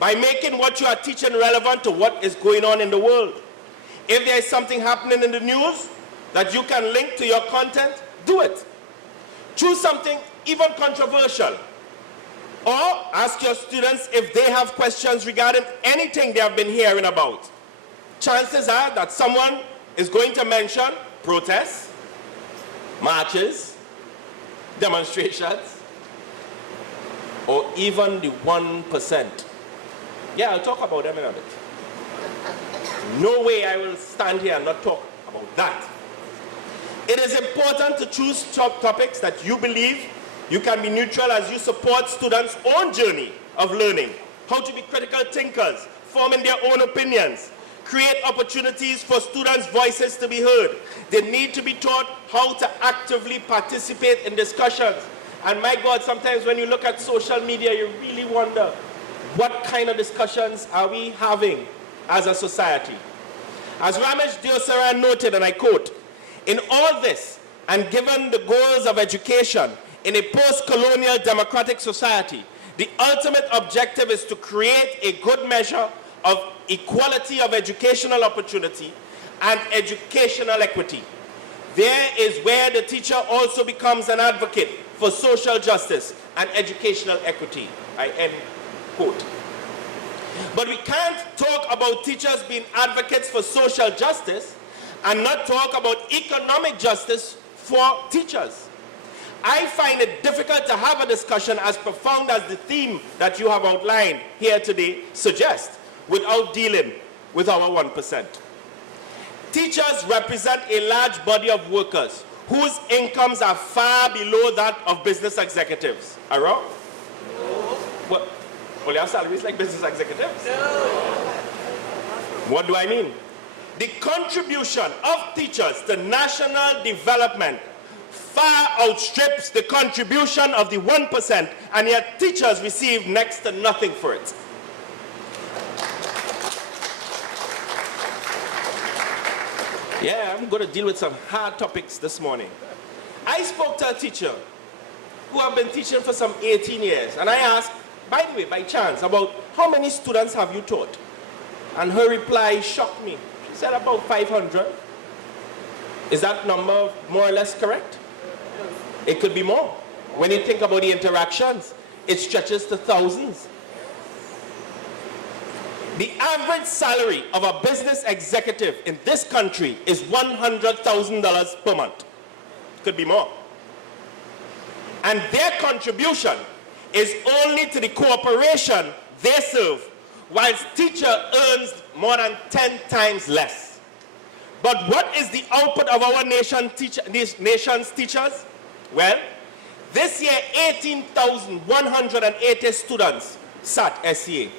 by making what you are teaching relevant to what is going on in the world. If there is something happening in the news that you can link to your content, do it. Choose something even controversial. Or ask your students if they have questions regarding anything they have been hearing about. Chances are that someone is going to mention protests, marches, demonstrations, or even the 1%. Yeah, I'll talk about them in a bit. No way I will stand here and not talk about that. It is important to choose topics that you believe you can be neutral as you support students' own journey of learning, how to be critical thinkers, forming their own opinions, create opportunities for students' voices to be heard. They need to be taught how to actively participate in discussions. And my God, sometimes when you look at social media, you really wonder, what kind of discussions are we having as a society? As Ramesh Diosaran noted, and I quote, "In all this, and given the goals of education, in a post-colonial democratic society, the ultimate objective is to create a good measure of equality of educational opportunity and educational equity. There is where the teacher also becomes an advocate for social justice and educational equity." I end quote. But we can't talk about teachers being advocates for social justice and not talk about economic justice for teachers. I find it difficult to have a discussion as profound as the theme that you have outlined here today suggests without dealing with our 1%. Teachers represent a large body of workers whose incomes are far below that of business executives. Are you wrong? No. What? Well, you have salaries like business executives? No. What do I mean? The contribution of teachers to national development far outstrips the contribution of the 1%, and yet teachers receive next to nothing for it. Yeah, I'm going to deal with some hard topics this morning. I spoke to a teacher who have been teaching for some 18 years, and I asked, by the way, by chance, about how many students have you taught? And her reply shocked me. She said about 500. Is that number more or less correct? It could be more. When you think about the interactions, it stretches to thousands. The average salary of a business executive in this country is $100,000 per month. Could be more. And their contribution is only to the corporation they serve, whilst teacher earns more than 10 times less. But what is the output of our nation's teachers? Well, this year 18,180 students sat SCA.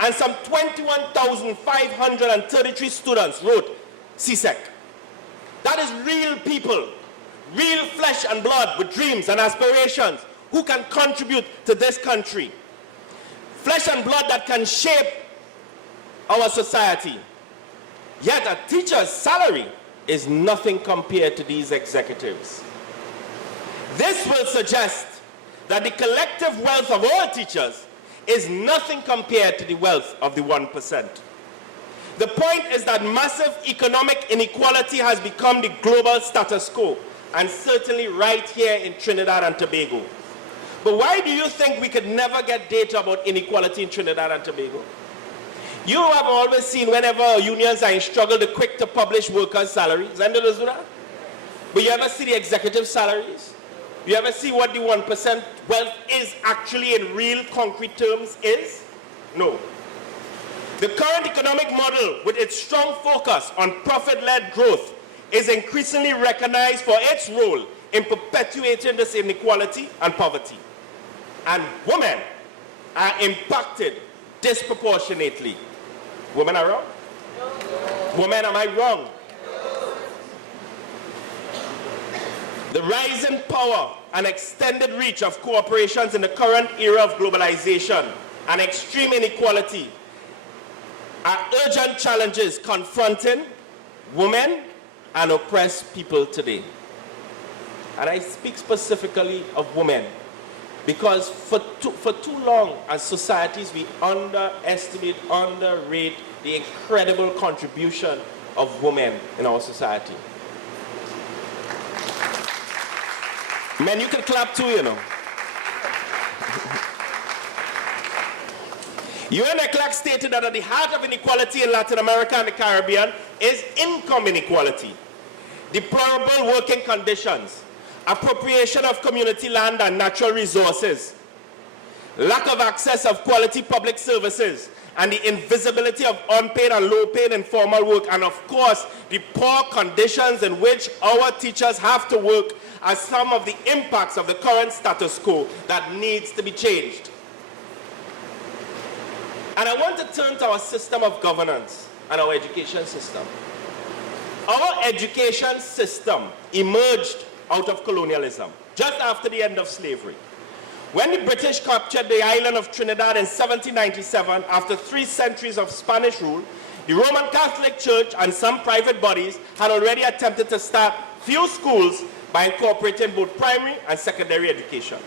and some 21,533 students wrote CSEC. That is real people, real flesh and blood with dreams and aspirations who can contribute to this country. Flesh and blood that can shape our society. Yet a teacher's salary is nothing compared to these executives. This will suggest that the collective wealth of all teachers is nothing compared to the wealth of the 1%. The point is that massive economic inequality has become the global status quo, and certainly right here in Trinidad and Tobago. But why do you think we could never get data about inequality in Trinidad and Tobago? You have always seen whenever unions are in struggle, they're quick to publish workers' salaries. And they do that. But you ever see the executive salaries? You ever see what the 1% wealth is actually in real concrete terms is? No. The current economic model, with its strong focus on profit-led growth, is increasingly recognized for its role in perpetuating this inequality and poverty. And women are impacted disproportionately. Women are wrong? No. Women, am I wrong? No. The rising power and extended reach of corporations in the current era of globalization and extreme inequality are urgent challenges confronting women and oppressed people today. And I speak specifically of women because for too long as societies we underestimate, underrate the incredible contribution of women in our society. Men, you can clap too, you know. UN ECLAC stated that at the heart of inequality in Latin America and the Caribbean is income inequality, deplorable working conditions, appropriation of community land and natural resources, lack of access of quality public services, and the invisibility of unpaid and low-paid informal work, and of course, the poor conditions in which our teachers have to work are some of the impacts of the current status quo that needs to be changed. And I want to turn to our system of governance and our education system. Our education system emerged out of colonialism, just after the end of slavery. When the British captured the island of Trinidad in 1797, after 3 centuries of Spanish rule, the Roman Catholic Church and some private bodies had already attempted to start few schools by incorporating both primary and secondary education.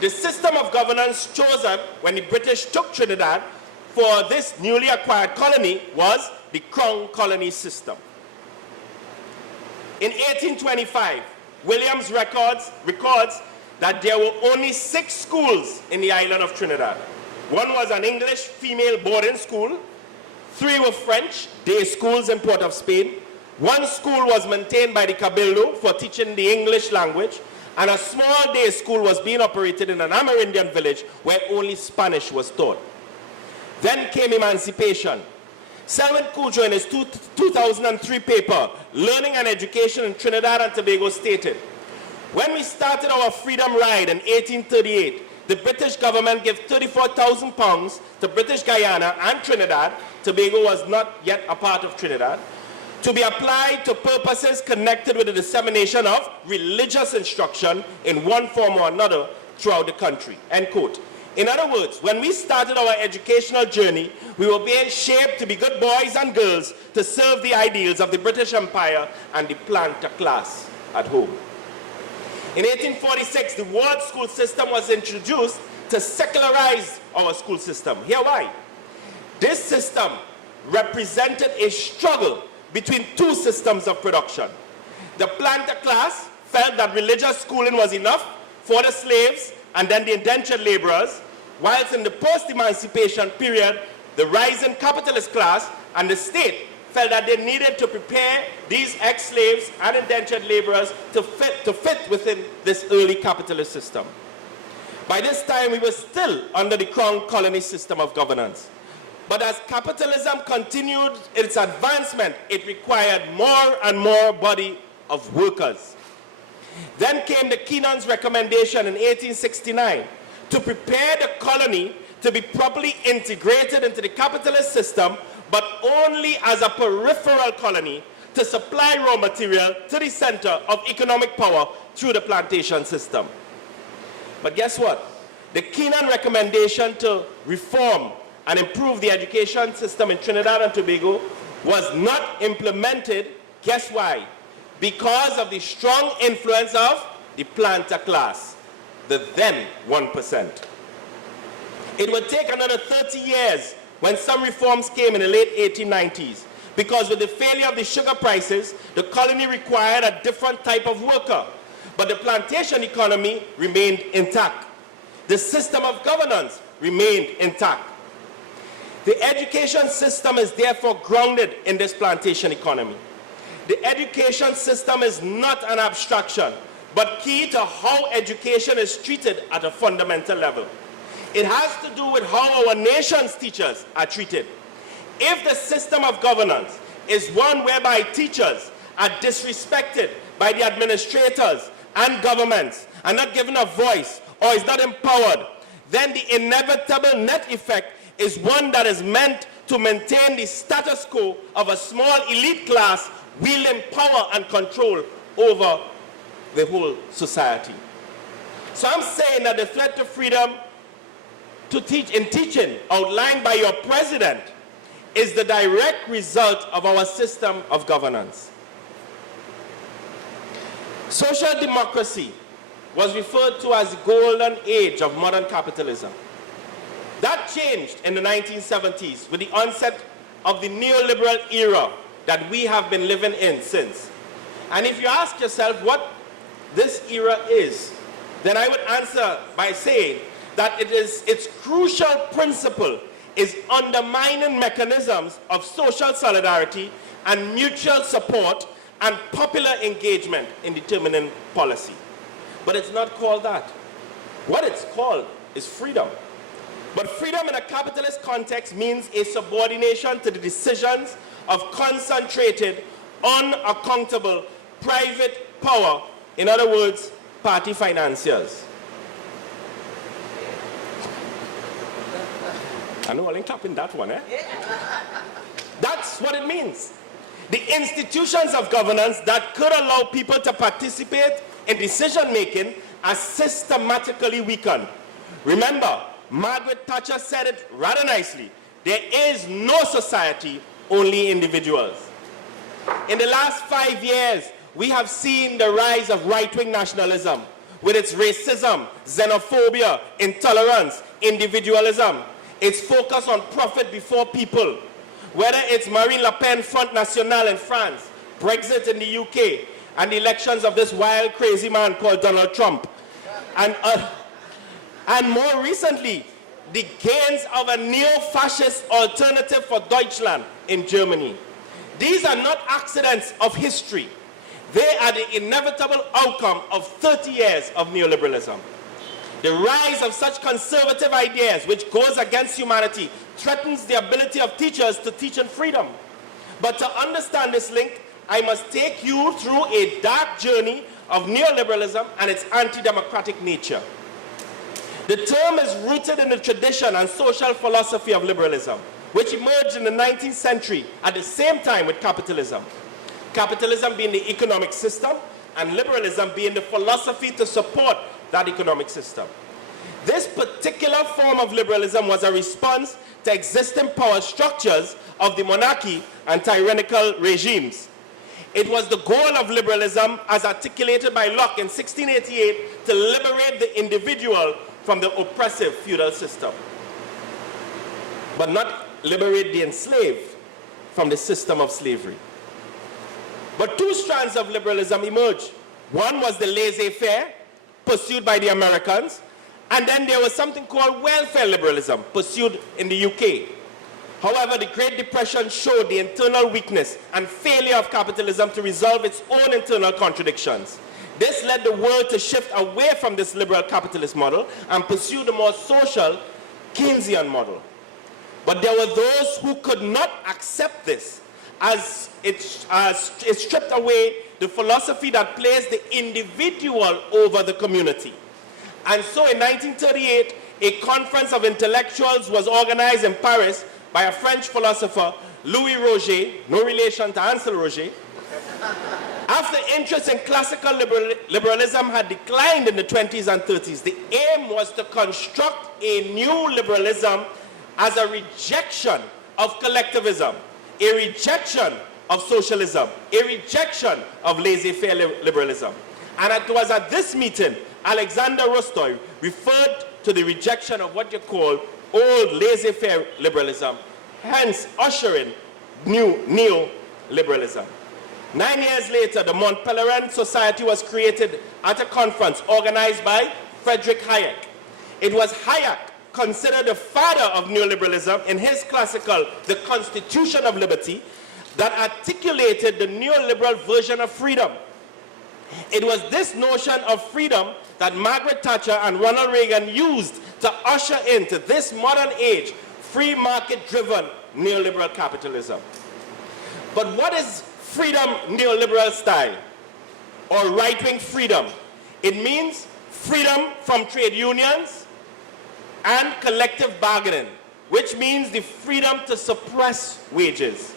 The system of governance chosen when the British took Trinidad for this newly acquired colony was the Crown Colony system. In 1825, Williams records that there were only 6 schools in the island of Trinidad. 1 was an English female boarding school, 3 were French day schools in Port of Spain, 1 school was maintained by the Cabildo for teaching the English language, and a small day school was being operated in an Amerindian village where only Spanish was taught. Then came emancipation. Selwyn Cudjoe in his 2003 paper, Learning and Education in Trinidad and Tobago, stated, when we started our freedom ride in 1838, the British government gave £34,000 to British Guyana and Trinidad. Tobago was not yet a part of Trinidad, to be applied to purposes connected with the dissemination of religious instruction in one form or another throughout the country, end quote. In other words, when we started our educational journey, we were being shaped to be good boys and girls to serve the ideals of the British Empire and the planter class at home. In 1846, the world school system was introduced to secularize our school system. Here why? This system represented a struggle between 2 systems of production. The planter class felt that religious schooling was enough for the slaves and then the indentured laborers, whilst in the post-emancipation period, the rising capitalist class and the state felt that they needed to prepare these ex-slaves and indentured laborers to fit within this early capitalist system. By this time, we were still under the Crown Colony system of governance. But as capitalism continued its advancement, it required more and more body of workers. Then came the Keenan's recommendation in 1869 to prepare the colony to be properly integrated into the capitalist system, but only as a peripheral colony to supply raw material to the center of economic power through the plantation system. But guess what? The Keenan recommendation to reform and improve the education system in Trinidad and Tobago was not implemented. Guess why? Because of the strong influence of the planter class, the then 1%. It would take another 30 years when some reforms came in the late 1890s, because with the failure of the sugar prices, the colony required a different type of worker, but the plantation economy remained intact. The system of governance remained intact. The education system is therefore grounded in this plantation economy. The education system is not an abstraction, but key to how education is treated at a fundamental level. It has to do with how our nation's teachers are treated. If the system of governance is one whereby teachers are disrespected by the administrators and governments, are not given a voice or is not empowered, then the inevitable net effect is one that is meant to maintain the status quo of a small elite class wielding power and control over the whole society. So I'm saying that the threat to freedom to teach in teaching outlined by your president is the direct result of our system of governance. Social democracy was referred to as the golden age of modern capitalism. That changed in the 1970s with the onset of the neoliberal era that we have been living in since. And if you ask yourself what this era is, then I would answer by saying that its crucial principle is undermining mechanisms of social solidarity and mutual support and popular engagement in determining policy. But it's not called that. What it's called is freedom. But freedom in a capitalist context means a subordination to the decisions of concentrated, unaccountable, private power. In other words, party financiers. I know I ain't clapping that one, eh? That's what it means. The institutions of governance that could allow people to participate in decision-making are systematically weakened. Remember, Margaret Thatcher said it rather nicely. There is no society, only individuals. In the last 5 years, we have seen the rise of right-wing nationalism with its racism, xenophobia, intolerance, individualism, its focus on profit before people. Whether it's Marine Le Pen Front National in France, Brexit in the UK, and the elections of this wild, crazy man called Donald Trump. And more recently, the gains of a neo-fascist alternative for Deutschland in Germany. These are not accidents of history. They are the inevitable outcome of 30 years of neoliberalism. The rise of such conservative ideas, which goes against humanity, threatens the ability of teachers to teach in freedom. But to understand this link, I must take you through a dark journey of neoliberalism and its anti-democratic nature. The term is rooted in the tradition and social philosophy of liberalism, which emerged in the 19th century at the same time with capitalism. Capitalism being the economic system, and liberalism being the philosophy to support that economic system. This particular form of liberalism was a response to existing power structures of the monarchy and tyrannical regimes. It was the goal of liberalism, as articulated by Locke in 1688, to liberate the individual from the oppressive feudal system, but not liberate the enslaved from the system of slavery. But two strands of liberalism emerged. One was the laissez-faire, pursued by the Americans, and then there was something called welfare liberalism, pursued in the UK. However, the Great Depression showed the internal weakness and failure of capitalism to resolve its own internal contradictions. This led the world to shift away from this liberal capitalist model and pursue the more social Keynesian model. But there were those who could not accept this, as it stripped away the philosophy that placed the individual over the community. And so in 1938, a conference of intellectuals was organized in Paris by a French philosopher, Louis Roger, no relation to Ansel Roger. After interest in classical liberalism had declined in the 20s and 30s, the aim was to construct a new liberalism as a rejection of collectivism, a rejection of socialism, a rejection of laissez-faire liberalism. And it was at this meeting, Alexander Rostoy referred to the rejection of what you call old laissez-faire liberalism, hence ushering new neoliberalism. 9 years later, the Mont Pelerin Society was created at a conference organized by Friedrich Hayek. It was Hayek, considered the father of neoliberalism in his classical The Constitution of Liberty, that articulated the neoliberal version of freedom. It was this notion of freedom that Margaret Thatcher and Ronald Reagan used to usher into this modern age free market-driven neoliberal capitalism. But what is freedom neoliberal style or right-wing freedom? It means freedom from trade unions and collective bargaining, which means the freedom to suppress wages.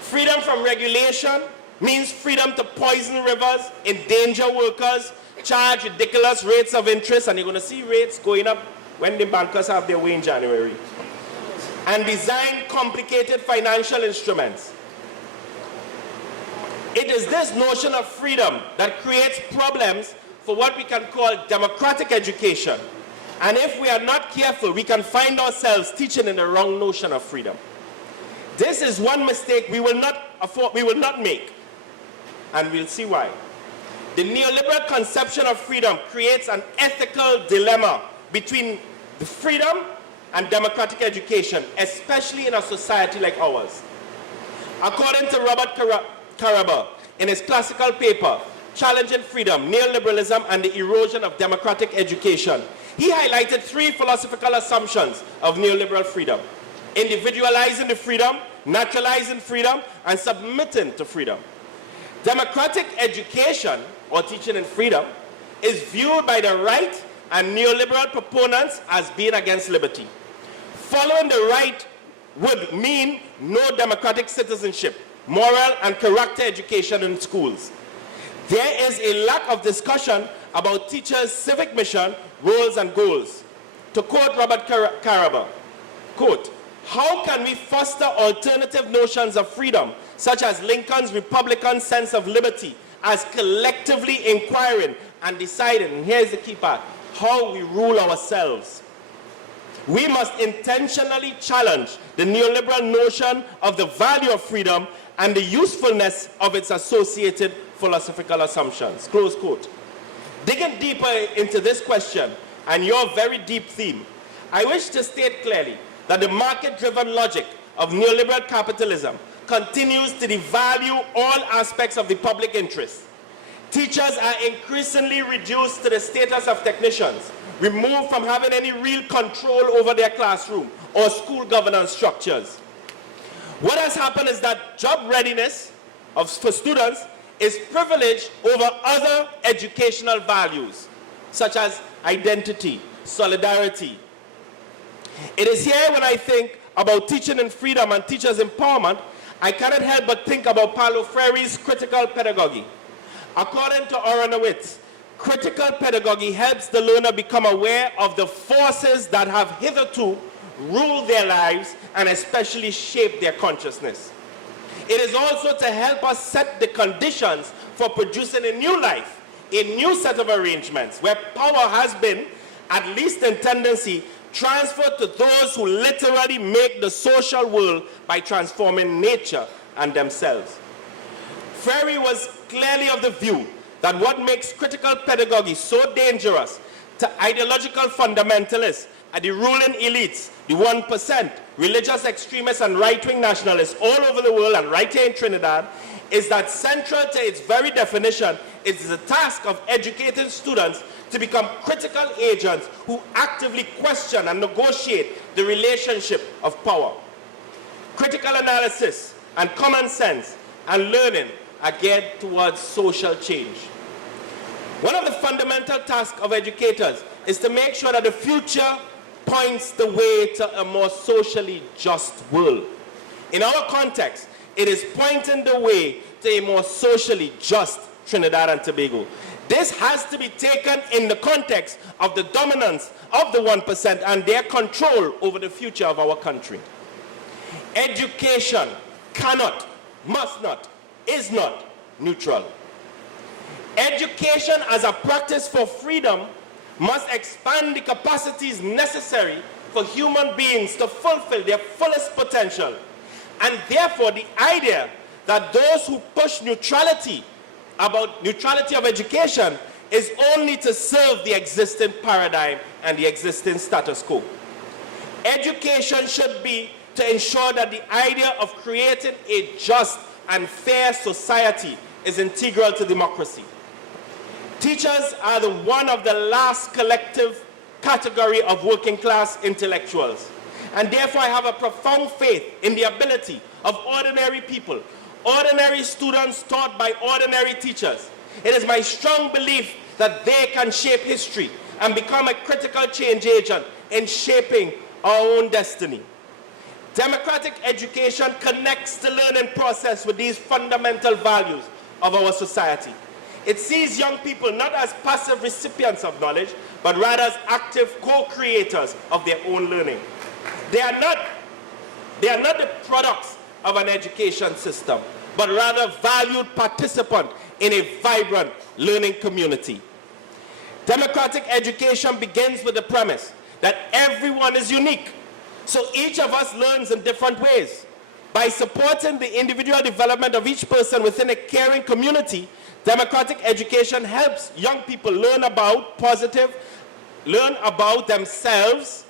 Freedom from regulation means freedom to poison rivers, endanger workers, charge ridiculous rates of interest, and you're going to see rates going up when the bankers have their way in January, and design complicated financial instruments. It is this notion of freedom that creates problems for what we can call democratic education. And if we are not careful, we can find ourselves teaching in the wrong notion of freedom. This is one mistake we will not make, and we'll see why. The neoliberal conception of freedom creates an ethical dilemma between the freedom and democratic education, especially in a society like ours. According to Robert Caraba, in his classical paper, Challenging Freedom, Neoliberalism and the Erosion of Democratic Education, he highlighted three philosophical assumptions of neoliberal freedom: individualizing the freedom, naturalizing freedom, and submitting to freedom. Democratic education, or teaching in freedom, is viewed by the right and neoliberal proponents as being against liberty. Following the right would mean no democratic citizenship, moral and character education in schools. There is a lack of discussion about teachers' civic mission, roles, and goals. To quote Robert Caraba, quote, "How can we foster alternative notions of freedom, such as Lincoln's Republican sense of liberty, as collectively inquiring and deciding," and here's the key part, "how we rule ourselves? We must intentionally challenge the neoliberal notion of the value of freedom and the usefulness of its associated philosophical assumptions." Close quote. Digging deeper into this question and your very deep theme, I wish to state clearly that the market-driven logic of neoliberal capitalism continues to devalue all aspects of the public interest. Teachers are increasingly reduced to the status of technicians, removed from having any real control over their classroom or school governance structures. What has happened is that job readiness for students is privileged over other educational values, such as identity, solidarity. It is here when I think about teaching in freedom and teachers' empowerment, I cannot help but think about Paulo Freire's critical pedagogy. According to Aronowitz, critical pedagogy helps the learner become aware of the forces that have hitherto ruled their lives and especially shaped their consciousness. It is also to help us set the conditions for producing a new life, a new set of arrangements where power has been, at least in tendency, transferred to those who literally make the social world by transforming nature and themselves. Freire was clearly of the view that what makes critical pedagogy so dangerous to ideological fundamentalists are the ruling elites, the 1%, religious extremists and right-wing nationalists all over the world and right here in Trinidad, is that central to its very definition is the task of educating students to become critical agents who actively question and negotiate the relationship of power. Critical analysis and common sense and learning are geared towards social change. One of the fundamental tasks of educators is to make sure that the future points the way to a more socially just world. In our context, it is pointing the way to a more socially just Trinidad and Tobago. This has to be taken in the context of the dominance of the 1% and their control over the future of our country. Education cannot, must not, is not neutral. Education as a practice for freedom must expand the capacities necessary for human beings to fulfill their fullest potential. And therefore, the idea that those who push neutrality about neutrality of education is only to serve the existing paradigm and the existing status quo. Education should be to ensure that the idea of creating a just and fair society is integral to democracy. Teachers are one of the last collective category of working class intellectuals, and therefore I have a profound faith in the ability of ordinary people, ordinary students taught by ordinary teachers. It is my strong belief that they can shape history and become a critical change agent in shaping our own destiny. Democratic education connects the learning process with these fundamental values of our society. It sees young people not as passive recipients of knowledge, but rather as active co-creators of their own learning. They are not the products of an education system, but rather valued participants in a vibrant learning community. Democratic education begins with the premise that everyone is unique, so each of us learns in different ways. By supporting the individual development of each person within a caring community, democratic education helps young people learn about themselves,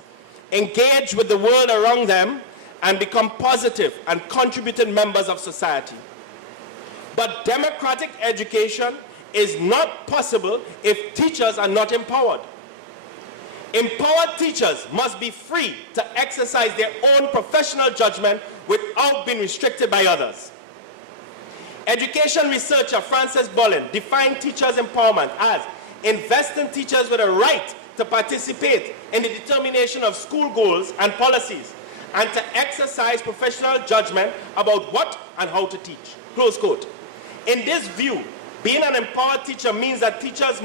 engage with the world around them, and become positive and contributing members of society. But democratic education is not possible if teachers are not empowered. Empowered teachers must be free to exercise their own professional judgment without being restricted by others. Education researcher Frances Bollin defined teachers' empowerment as investing teachers with a right to participate in the determination of school goals and policies, and to exercise professional judgment about what and how to teach. Close quote. In this view, being an empowered teacher means that teachers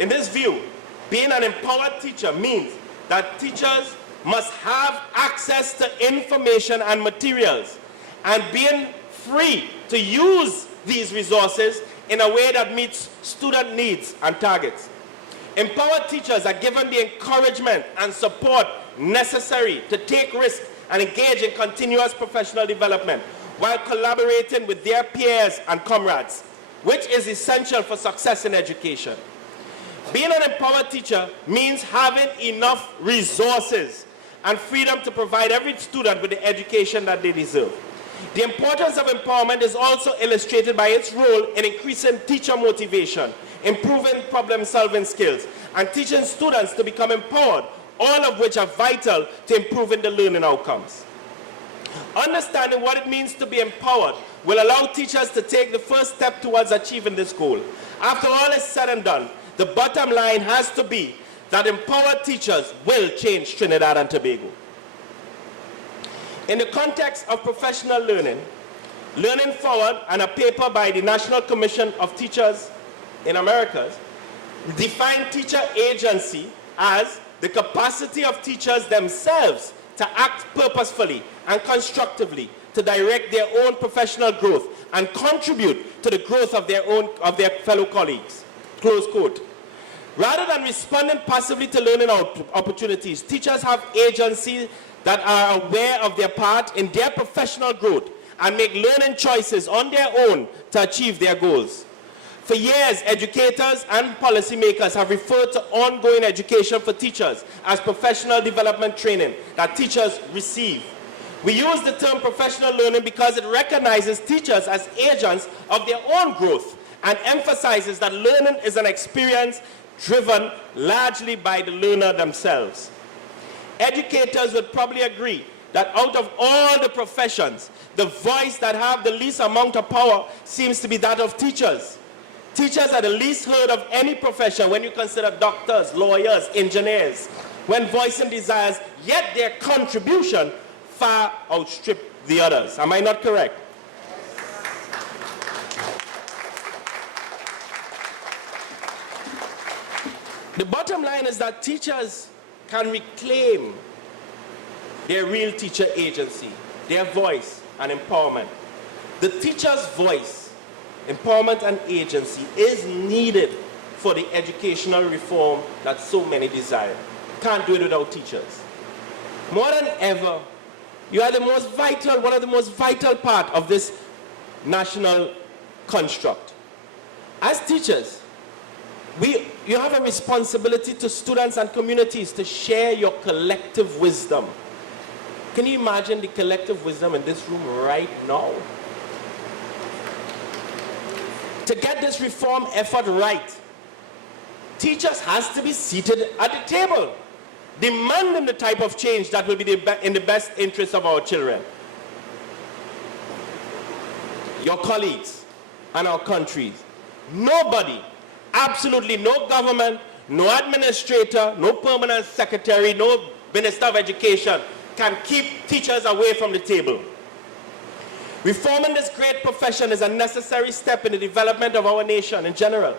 In this view, being an empowered teacher means that teachers must have access to information and materials, and being free to use these resources in a way that meets student needs and targets. Empowered teachers are given the encouragement and support necessary to take risks and engage in continuous professional development while collaborating with their peers and comrades, which is essential for success in education. Being an empowered teacher means having enough resources and freedom to provide every student with the education that they deserve. The importance of empowerment is also illustrated by its role in increasing teacher motivation, improving problem-solving skills, and teaching students to become empowered, all of which are vital to improving the learning outcomes. Understanding what it means to be empowered will allow teachers to take the first step towards achieving this goal. After all is said and done, the bottom line has to be that empowered teachers will change Trinidad and Tobago. In the context of professional learning, Learning Forward and a paper by the National Commission of Teachers in Americas define teacher agency as the capacity of teachers themselves to act purposefully and constructively to direct their own professional growth and contribute to the growth of their fellow colleagues. Close quote. Rather than responding passively to learning opportunities, teachers have agency that are aware of their part in their professional growth and make learning choices on their own to achieve their goals. For years, educators and policymakers have referred to ongoing education for teachers as professional development training that teachers receive. We use the term professional learning because it recognizes teachers as agents of their own growth and emphasizes that learning is an experience driven largely by the learner themselves. Educators would probably agree that out of all the professions, the voice that have the least amount of power seems to be that of teachers. Teachers are the least heard of any profession when you consider doctors, lawyers, engineers, when voicing desires, yet their contribution far outstrip the others. Am I not correct? The bottom line is that teachers can reclaim their real teacher agency, their voice and empowerment. The teacher's voice, empowerment and agency is needed for the educational reform that so many desire. Can't do it without teachers. More than ever, you are the most vital, one of the most vital part of this national construct. As teachers, you have a responsibility to students and communities to share your collective wisdom. Can you imagine the collective wisdom in this room right now? To get this reform effort right, teachers has to be seated at the table, demanding the type of change that will be in the best interest of our children, your colleagues, and our countries. Nobody, absolutely no government, no administrator, no permanent secretary, no minister of education can keep teachers away from the table. Reforming this great profession is a necessary step in the development of our nation in general.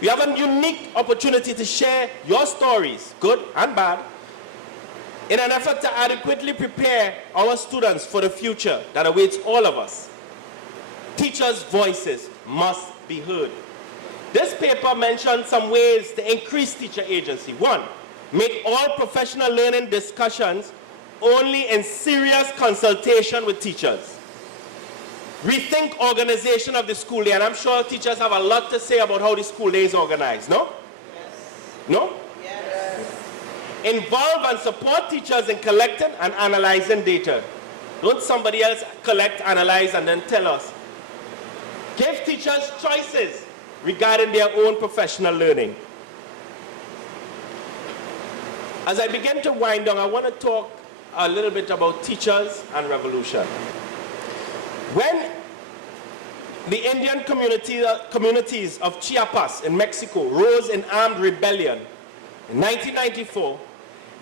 We have a unique opportunity to share your stories, good and bad, in an effort to adequately prepare our students for the future that awaits all of us. Teachers' voices must be heard. This paper mentions some ways to increase teacher agency. 1, make all professional learning discussions only in serious consultation with teachers. Rethink organization of the school day, and I'm sure teachers have a lot to say about how the school day is organized, no? Yes. No? Yes. Involve and support teachers in collecting and analyzing data. Don't somebody else collect, analyze, and then tell us. Give teachers choices regarding their own professional learning. As I begin to wind down, I want to talk a little bit about teachers and revolution. When the Indian communities of Chiapas in Mexico rose in armed rebellion in 1994,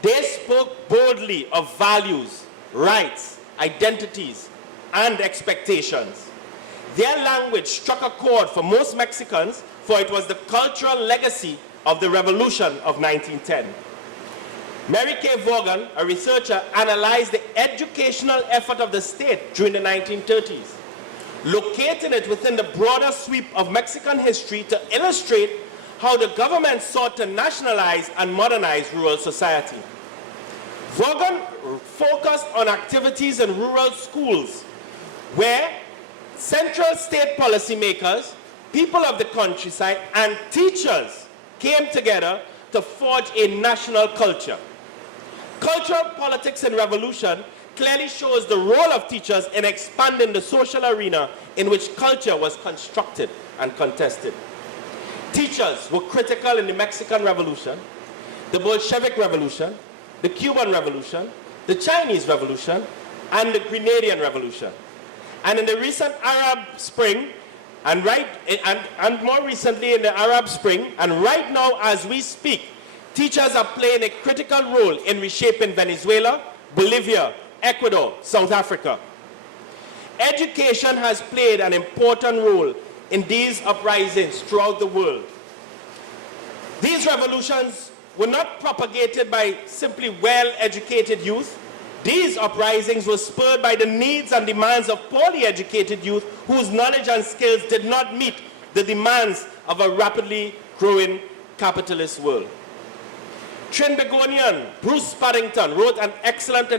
they spoke boldly of values, rights, identities, and expectations. Their language struck a chord for most Mexicans, for it was the cultural legacy of the revolution of 1910. Mary K. Vaughan, a researcher, analyzed the educational effort of the state during the 1930s, locating it within the broader sweep of Mexican history to illustrate how the government sought to nationalize and modernize rural society. Vaughan focused on activities in rural schools where central state policymakers, people of the countryside, and teachers came together to forge a national culture. Cultural politics and revolution clearly shows the role of teachers in expanding the social arena in which culture was constructed and contested. Teachers were critical in the Mexican Revolution, the Bolshevik Revolution, the Cuban Revolution, the Chinese Revolution, and the Grenadian Revolution. And in the recent Arab Spring, and more recently in the Arab Spring, and right now as we speak, teachers are playing a critical role in reshaping Venezuela, Bolivia, Ecuador, South Africa. Education has played an important role in these uprisings throughout the world. These revolutions were not propagated by simply well-educated youth. These uprisings were spurred by the needs and demands of poorly educated youth whose knowledge and skills did not meet the demands of a rapidly growing capitalist world. Trinbagonian Bruce Paddington wrote an excellent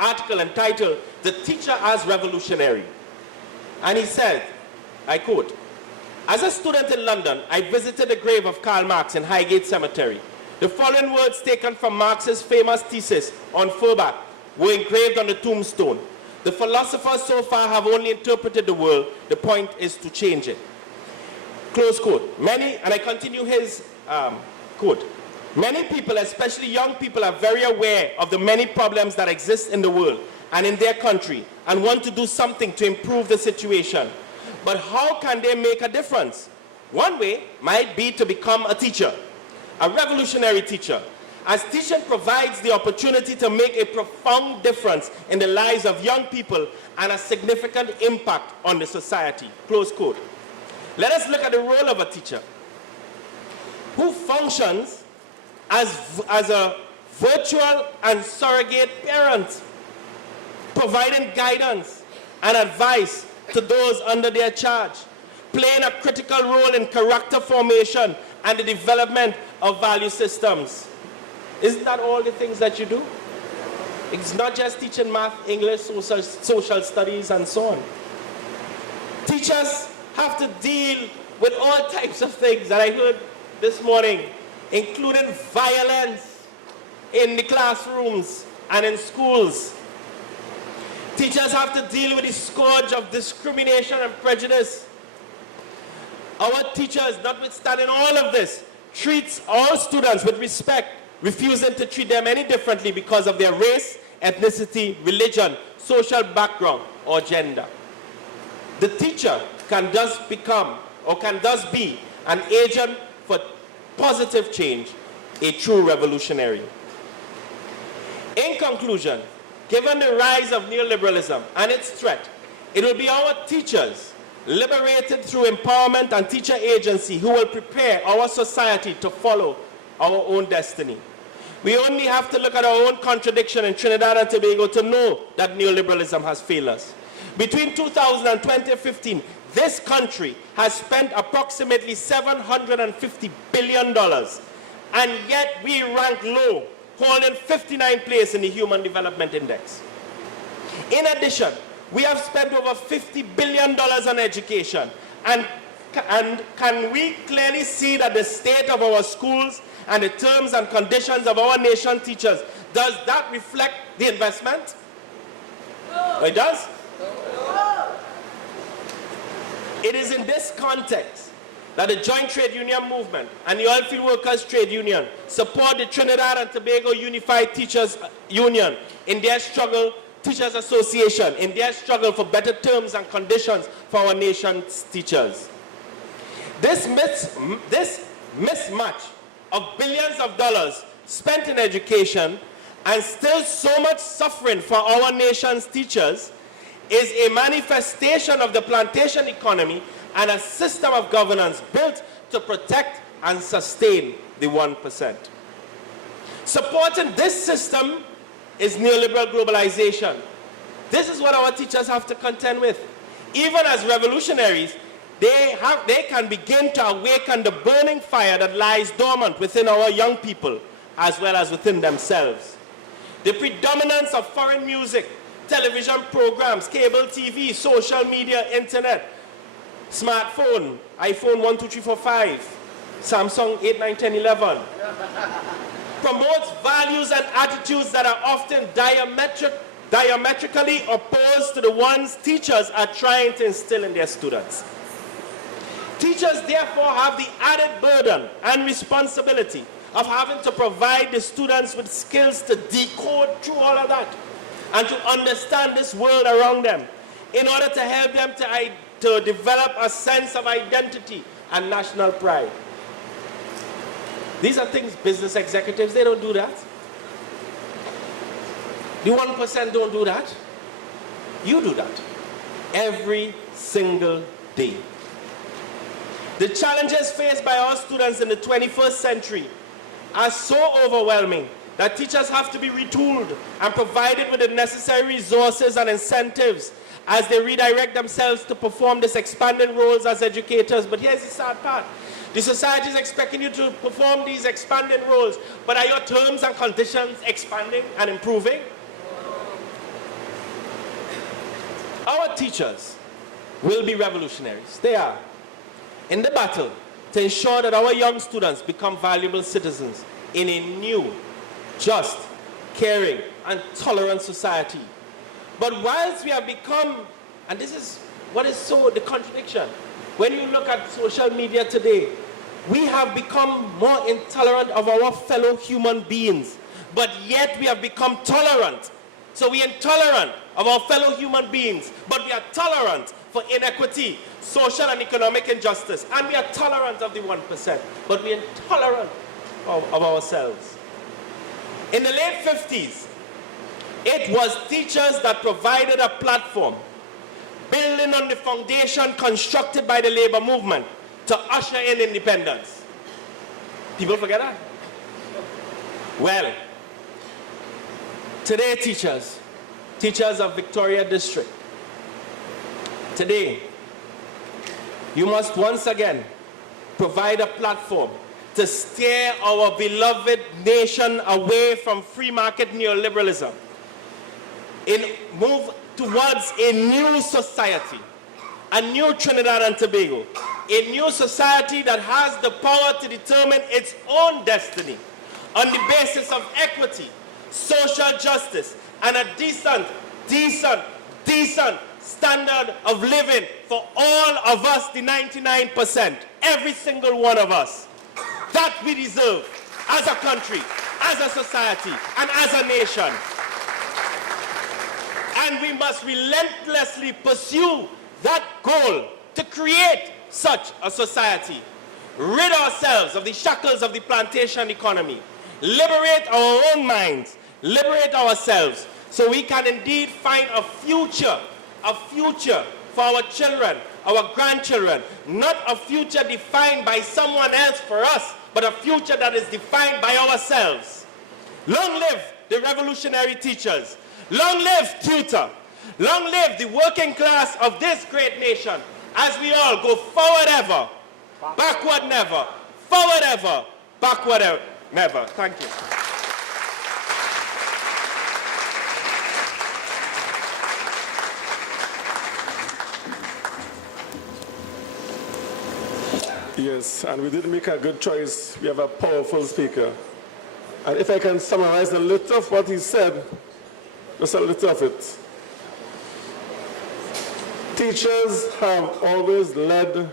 article entitled "The Teacher as Revolutionary." And he said, I quote, "As a student in London, I visited the grave of Karl Marx in Highgate Cemetery. The following words taken from Marx's famous thesis on Feuerbach were engraved on the tombstone. The philosophers so far have only interpreted the world. The point is to change it." Close quote. Many, and I continue his quote, "Many people, especially young people, are very aware of the many problems that exist in the world and in their country and want to do something to improve the situation. But how can they make a difference? One way might be to become a teacher, a revolutionary teacher, as teaching provides the opportunity to make a profound difference in the lives of young people and a significant impact on the society. Close quote. Let us look at the role of a teacher, who functions as a virtual and surrogate parent, providing guidance and advice to those under their charge, playing a critical role in character formation and the development of value systems. Isn't that all the things that you do? It's not just teaching math, English, social studies, and so on. Teachers have to deal with all types of things that I heard this morning, including violence in the classrooms and in schools. Teachers have to deal with the scourge of discrimination and prejudice. Our teachers, notwithstanding all of this, treats all students with respect, refusing to treat them any differently because of their race, ethnicity, religion, social background, or gender. The teacher can thus become, or can thus be, an agent for positive change, a true revolutionary. In conclusion, given the rise of neoliberalism and its threat, it will be our teachers, liberated through empowerment and teacher agency, who will prepare our society to follow our own destiny. We only have to look at our own contradiction in Trinidad and Tobago to know that neoliberalism has failed us. Between 2000 and 2015, this country has spent approximately $750 billion, and yet we rank low, holding 59th place in the Human Development Index. In addition, we have spent over $50 billion on education, and can we clearly see that the state of our schools and the terms and conditions of our nation teachers, does that reflect the investment? No. It does? No. It is in this context that the Joint Trade Union Movement and the Oilfield Workers Trade Union support the Trinidad and Tobago Unified Teachers Union in their struggle, Teachers Association, in their struggle for better terms and conditions for our nation's teachers. This mismatch of billions of dollars spent in education and still so much suffering for our nation's teachers is a manifestation of the plantation economy and a system of governance built to protect and sustain the 1%. Supporting this system is neoliberal globalization. This is what our teachers have to contend with. Even as revolutionaries, they can begin to awaken the burning fire that lies dormant within our young people, as well as within themselves. The predominance of foreign music, television programs, cable TV, social media, internet, smartphone, iPhone 1, 2, 3, 4, 5, Samsung 8, 9, 10, 11, promotes values and attitudes that are often diametrically opposed to the ones teachers are trying to instill in their students. Teachers therefore have the added burden and responsibility of having to provide the students with skills to decode through all of that and to understand this world around them in order to help them to develop a sense of identity and national pride. These are things business executives, they don't do that. The 1% don't do that. You do that every single day. The challenges faced by our students in the 21st century are so overwhelming that teachers have to be retooled and provided with the necessary resources and incentives as they redirect themselves to perform these expanding roles as educators. But here's the sad part. The society is expecting you to perform these expanding roles, but are your terms and conditions expanding and improving? Our teachers will be revolutionaries. They are. In the battle to ensure that our young students become valuable citizens in a new, just, caring, and tolerant society. But whilst we have become, and this is what is so the contradiction, when you look at social media today, we have become more intolerant of our fellow human beings, but yet we have become tolerant. So we are intolerant of our fellow human beings, but we are tolerant for inequity, social and economic injustice. And we are tolerant of the 1%, but we are intolerant of ourselves. In the late 50s, it was teachers that provided a platform, building on the foundation constructed by the labor movement to usher in independence. People forget that? Well, today teachers of Victoria District, today, you must once again provide a platform to steer our beloved nation away from free market neoliberalism and move towards a new society, a new Trinidad and Tobago, a new society that has the power to determine its own destiny on the basis of equity, social justice, and a decent standard of living for all of us, the 99%, every single one of us, that we deserve as a country, as a society, and as a nation. And we must relentlessly pursue that goal to create such a society, rid ourselves of the shackles of the plantation economy, liberate our own minds, liberate ourselves, so we can indeed find a future for our children, our grandchildren, not a future defined by someone else for us, but a future that is defined by ourselves. Long live the revolutionary teachers. Long live tutor. Long live the working class of this great nation, as we all go forward ever, backward never, forward ever, backward never. Thank you. Yes, and we did make a good choice. We have a powerful speaker. And if I can summarize a little of what he said, just a little of it. Teachers have always led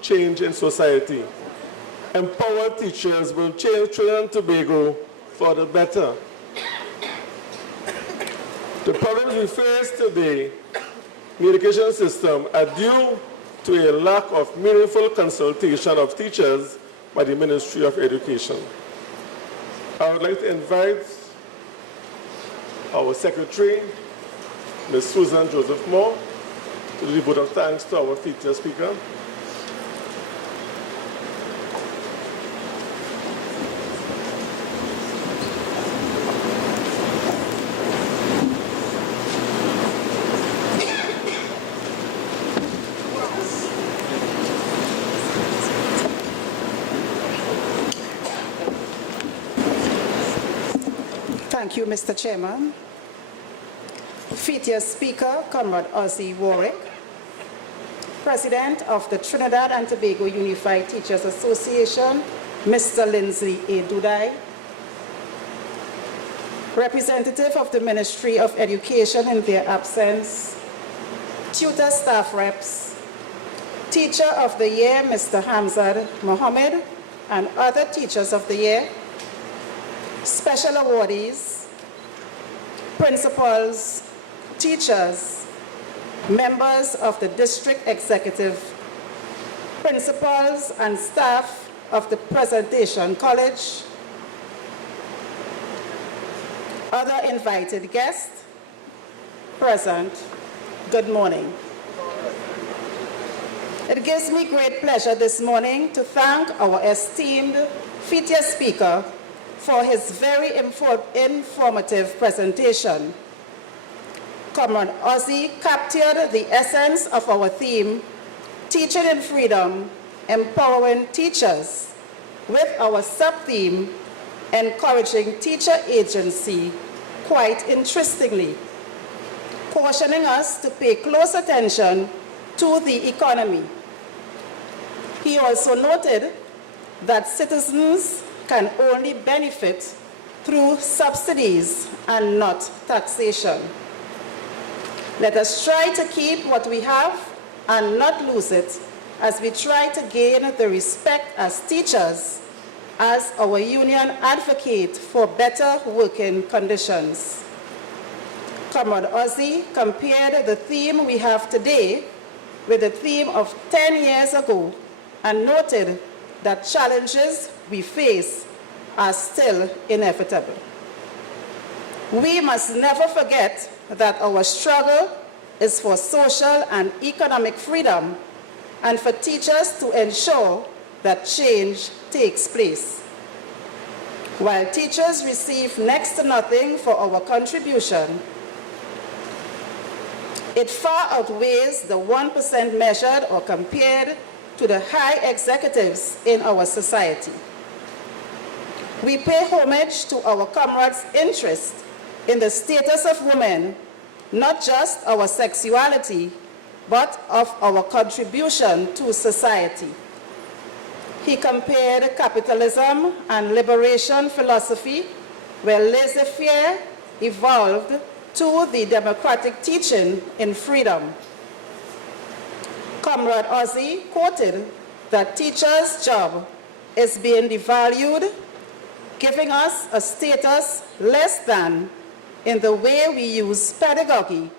change in society. Empowered teachers will change Trinidad and Tobago for the better. The problems we face today in the education system are due to a lack of meaningful consultation of teachers by the Ministry of Education. I would like to invite our Secretary, Ms. Susan Joseph Moore, to do the vote of thanks to our featured speaker. Thank you, Mr. Chairman. Featured Speaker, Comrade Ozzie Warwick, President of the Trinidad and Tobago Unified Teachers Association, Mr. Lindsay A. Dudai, Representative of the Ministry of Education in their absence, tutor staff reps, Teacher of the Year, Mr. Hamzad Mohammed, and other Teachers of the Year, special awardees, principals, teachers, members of the district executive, principals and staff of the Presentation College, other invited guests present, good morning. It gives me great pleasure this morning to thank our esteemed featured speaker for his very informative presentation. Comrade Ozzie captured the essence of our theme, Teaching in Freedom, Empowering Teachers, with our sub-theme, Encouraging Teacher Agency, quite interestingly, cautioning us to pay close attention to the economy. He also noted that citizens can only benefit through subsidies and not taxation. Let us try to keep what we have and not lose it as we try to gain the respect as teachers, as our union advocate for better working conditions. Comrade Ozzie compared the theme we have today with the theme of 10 years ago and noted that challenges we face are still inevitable. We must never forget that our struggle is for social and economic freedom and for teachers to ensure that change takes place. While teachers receive next to nothing for our contribution, it far outweighs the 1% measured or compared to the high executives in our society. We pay homage to our comrades' interest in the status of women, not just our sexuality, but of our contribution to society. He compared capitalism and liberation philosophy, where laissez-faire evolved, to the democratic teaching in freedom. Comrade Ozzy quoted that teachers' job is being devalued, giving us a status less than in the way we use pedagogy,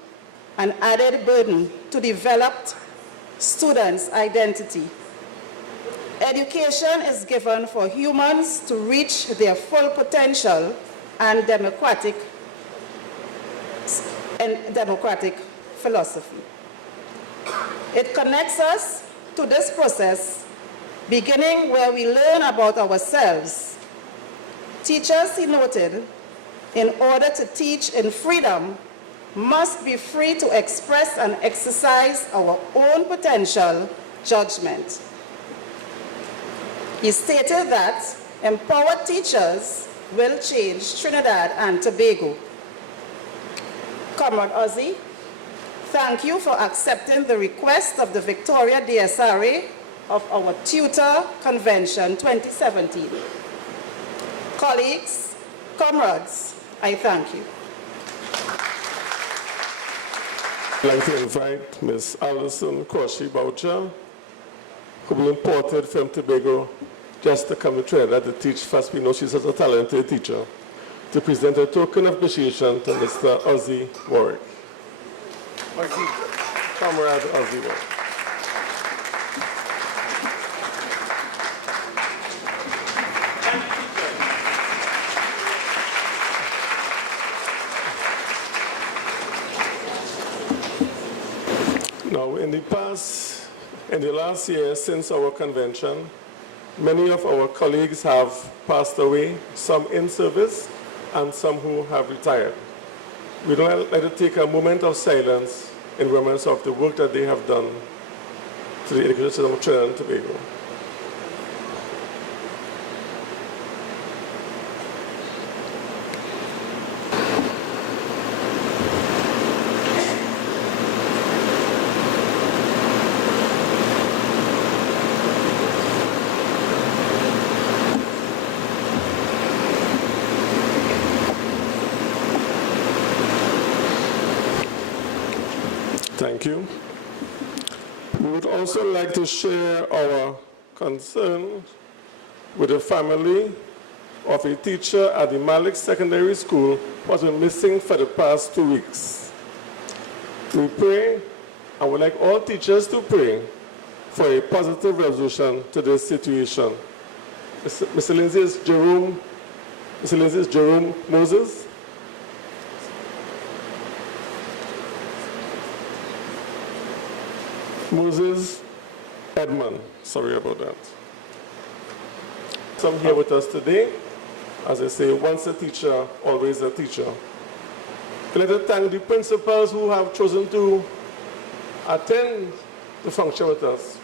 an added burden to develop students' identity. Education is given for humans to reach their full potential and democratic philosophy. It connects us to this process, beginning where we learn about ourselves. Teachers, he noted, in order to teach in freedom, must be free to express and exercise our own potential judgment. He stated that empowered teachers will change Trinidad and Tobago. Comrade Ozzy, thank you for accepting the request of the Victoria DSRA of our Tutor Convention 2017. Colleagues, comrades, I thank you. I'd like to invite Ms. Alison Corshi-Boucher, who was imported from Tobago just to come to Trinidad to teach fast. We know she's such a talented teacher, to present a token of appreciation to Mr. Ozzy Warwick. Comrade Ozzy Warwick. Now, in the last year since our convention, many of our colleagues have passed away, some in service and some who have retired. We'd like to take a moment of silence in remembrance of the work that they have done to the education system of Trinidad and Tobago. Thank you. We would also like to share our concern with the family of a teacher at the Malik Secondary School who has been missing for the past 2 weeks. We pray, and would like all teachers to pray, for a positive resolution to this situation. Mr. Lindsay is Jerome Moses. Moses Edmund, sorry about that. Some here with us today. As I say, once a teacher, always a teacher. I'd like to thank the principals who have chosen to attend the function with us,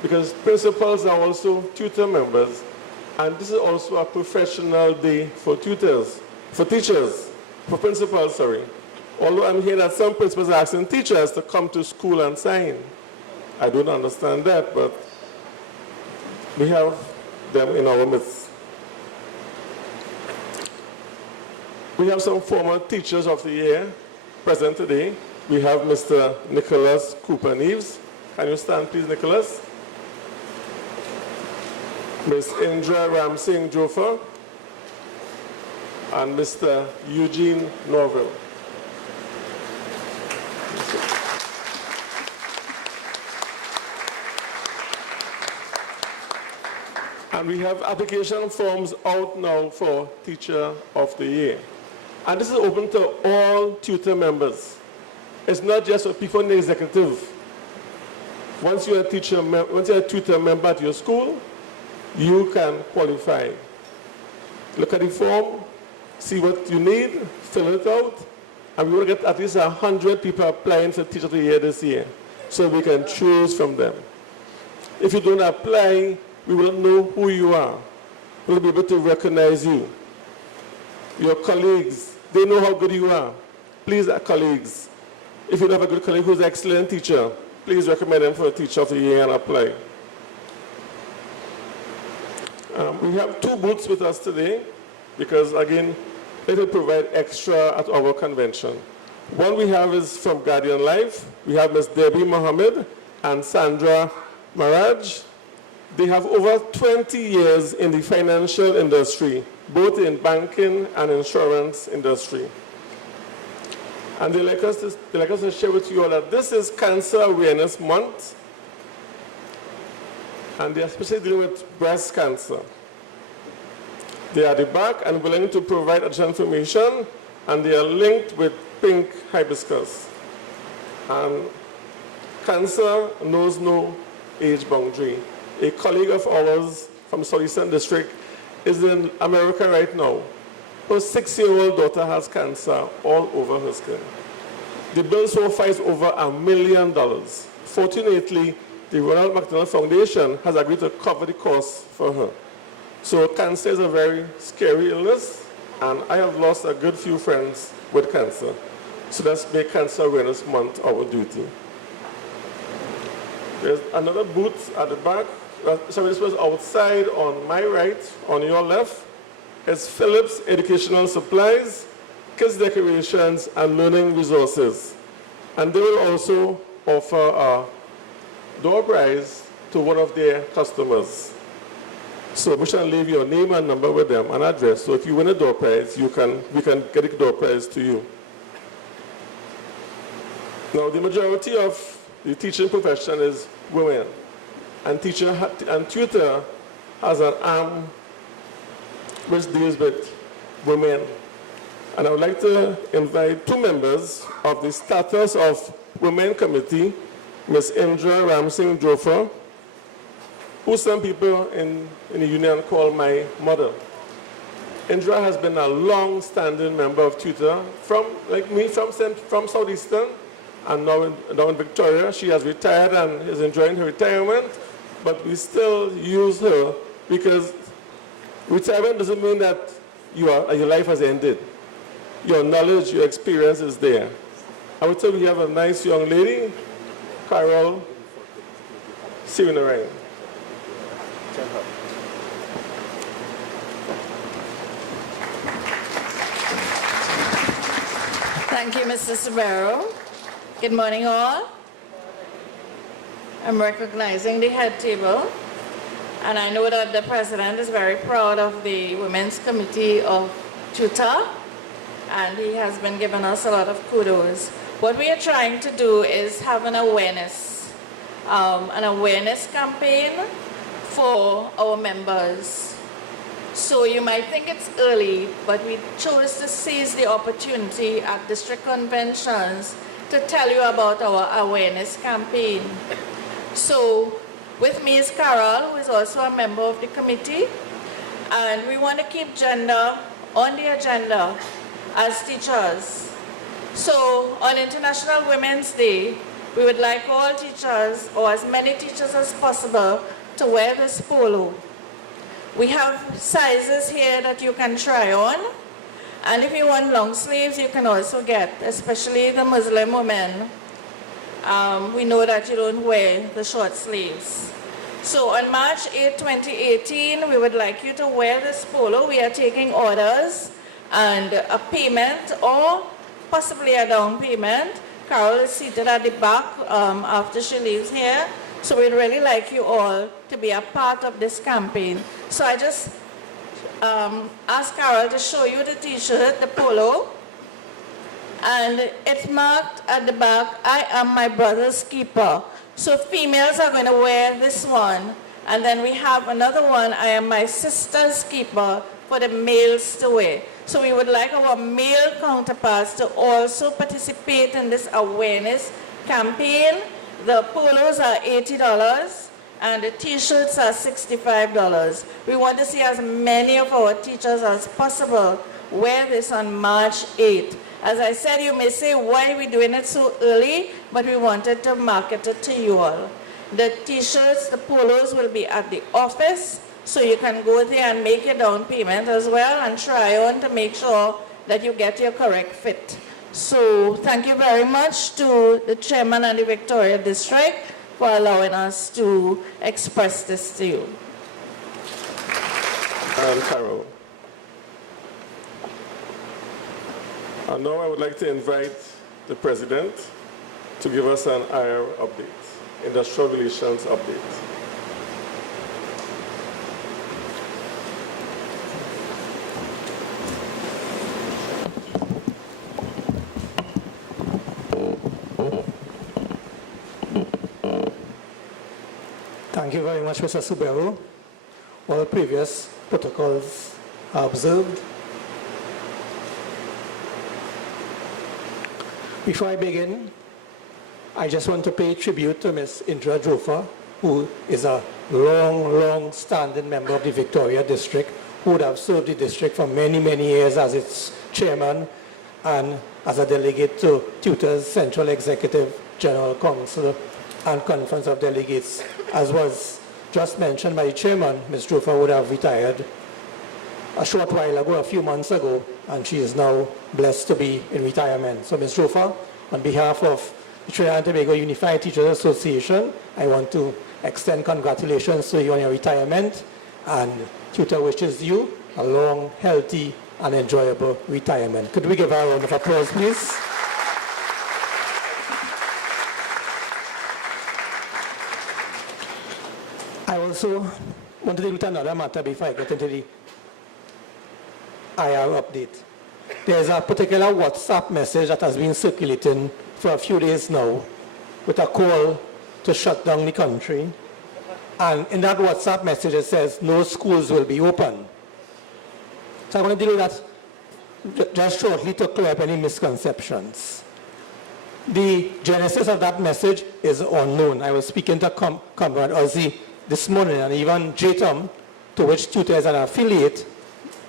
because principals are also tutor members, and this is also a professional day for teachers, for principals, sorry. Although I'm hearing that some principals are asking teachers to come to school and sign. I don't understand that, but we have them in our midst. We have some former teachers of the year present today. We have Mr. Nicholas Cooper-Neves. Can you stand, please, Nicholas? Ms. Indra Ramsingh Jofa and Mr. Eugene Norville. And we have application forms out now for Teacher of the Year. And this is open to all tutor members. It's not just for people in the executive. Once you're a tutor member at your school, you can qualify. Look at the form, see what you need, fill it out, and we will get at least 100 people applying for Teacher of the Year this year, so we can choose from them. If you don't apply, we will know who you are. We'll be able to recognize you. Your colleagues, they know how good you are. Please, colleagues, if you have a good colleague who's an excellent teacher, please recommend them for a Teacher of the Year and apply. We have 2 booths with us today because, again, it will provide extra at our convention. One we have is from Guardian Life. We have Ms. Debbie Mohammed and Sandra Maraj. They have over 20 years in the financial industry, both in banking and insurance industry. And they like us to share with you all that this is Cancer Awareness Month, and they are especially dealing with breast cancer. They are at the back and willing to provide additional information, and they are linked with pink hibiscus. And cancer knows no age boundary. A colleague of ours from Southeastern District is in America right now. Her 6-year-old daughter has cancer all over her skin. The bill so far is over $1 million. Fortunately, the Ronald McDonald Foundation has agreed to cover the cost for her. So cancer is a very scary illness, and I have lost a good few friends with cancer. So let's make Cancer Awareness Month our duty. There's another booth at the back. Sorry, this was outside on my right, on your left. It's Phillips Educational Supplies, Kids Decorations, and Learning Resources. And they will also offer a door prize to one of their customers. So we shall leave your name and number with them and address. So if you win a door prize, we can get a door prize to you. Now, the majority of the teaching profession is women. And tutor has an arm which deals with women. And I would like to invite 2 members of the Status of Women Committee, Ms. Indra Ramsingh Jofa, who some people in the union call my mother. Indra has been a long-standing member of tutor from, like me, from Southeastern, and now in Victoria. She has retired and is enjoying her retirement, but we still use her because retirement doesn't mean that your life has ended. Your knowledge, your experience is there. I would say we have a nice young lady, Carol Sirinarain. Thank you, Mr. Severo. Good morning, all. I'm recognizing the head table, and I know that the president is very proud of the Women's Committee of Tutor, and he has been giving us a lot of kudos. What we are trying to do is have an awareness campaign for our members. So you might think it's early, but we chose to seize the opportunity at district conventions to tell you about our awareness campaign. So with me is Carol, who is also a member of the committee, and we want to keep gender on the agenda as teachers. So on International Women's Day, we would like all teachers, or as many teachers as possible, to wear this polo. We have sizes here that you can try on, and if you want long sleeves, you can also get, especially the Muslim women. We know that you don't wear the short sleeves. So on March 8, 2018, we would like you to wear this polo. We are taking orders and a payment or possibly a down payment. Carol is seated at the back after she leaves here. So we'd really like you all to be a part of this campaign. So I just asked Carol to show you the t-shirt, the polo. And it's marked at the back, I am my brother's keeper. So females are going to wear this one, And then we have another one, I am my sister's keeper, for the males to wear. So we would like our male counterparts to also participate in this awareness campaign. The polos are $80 and the t-shirts are $65. We want to see as many of our teachers as possible wear this on March 8th. As I said, you may say, why are we doing it so early? But we wanted to market it to you all. The t-shirts, the polos will be at the office, so you can go there and make your down payment as well and try on to make sure that you get your correct fit. So thank you very much to the chairman and the Victoria District for allowing us to express this to you. Carol. And now I would like to invite the President to give us an IR update, Industrial Relations update. Thank you very much, Mr. Suberu. All previous protocols are observed. Before I begin, I just want to pay tribute to Ms. Indra Jofa, who is a long-standing member of the Victoria District, who would have served the district for many, many years as its chairman and as a delegate to Tutors Central Executive General Council and Conference of Delegates. As was just mentioned by the chairman, Ms. Jofa would have retired a short while ago, a few months ago, and she is now blessed to be in retirement. So Ms. Jofa, on behalf of the Trinidad and Tobago Unified Teachers Association, I want to extend congratulations to you on your retirement, and Tutor wishes you a long, healthy, and enjoyable retirement. Could we give her a round of applause, please? I also want to deal with another matter before I get into the IR update. There's a particular WhatsApp message that has been circulating for a few days now with a call to shut down the country. And in that WhatsApp message it says no schools will be open. So I'm going to deal with that just shortly to clear up any misconceptions. The genesis of that message is unknown. I was speaking to Comrade Ozzy this morning, and even JTOM, to which Tutor is an affiliate,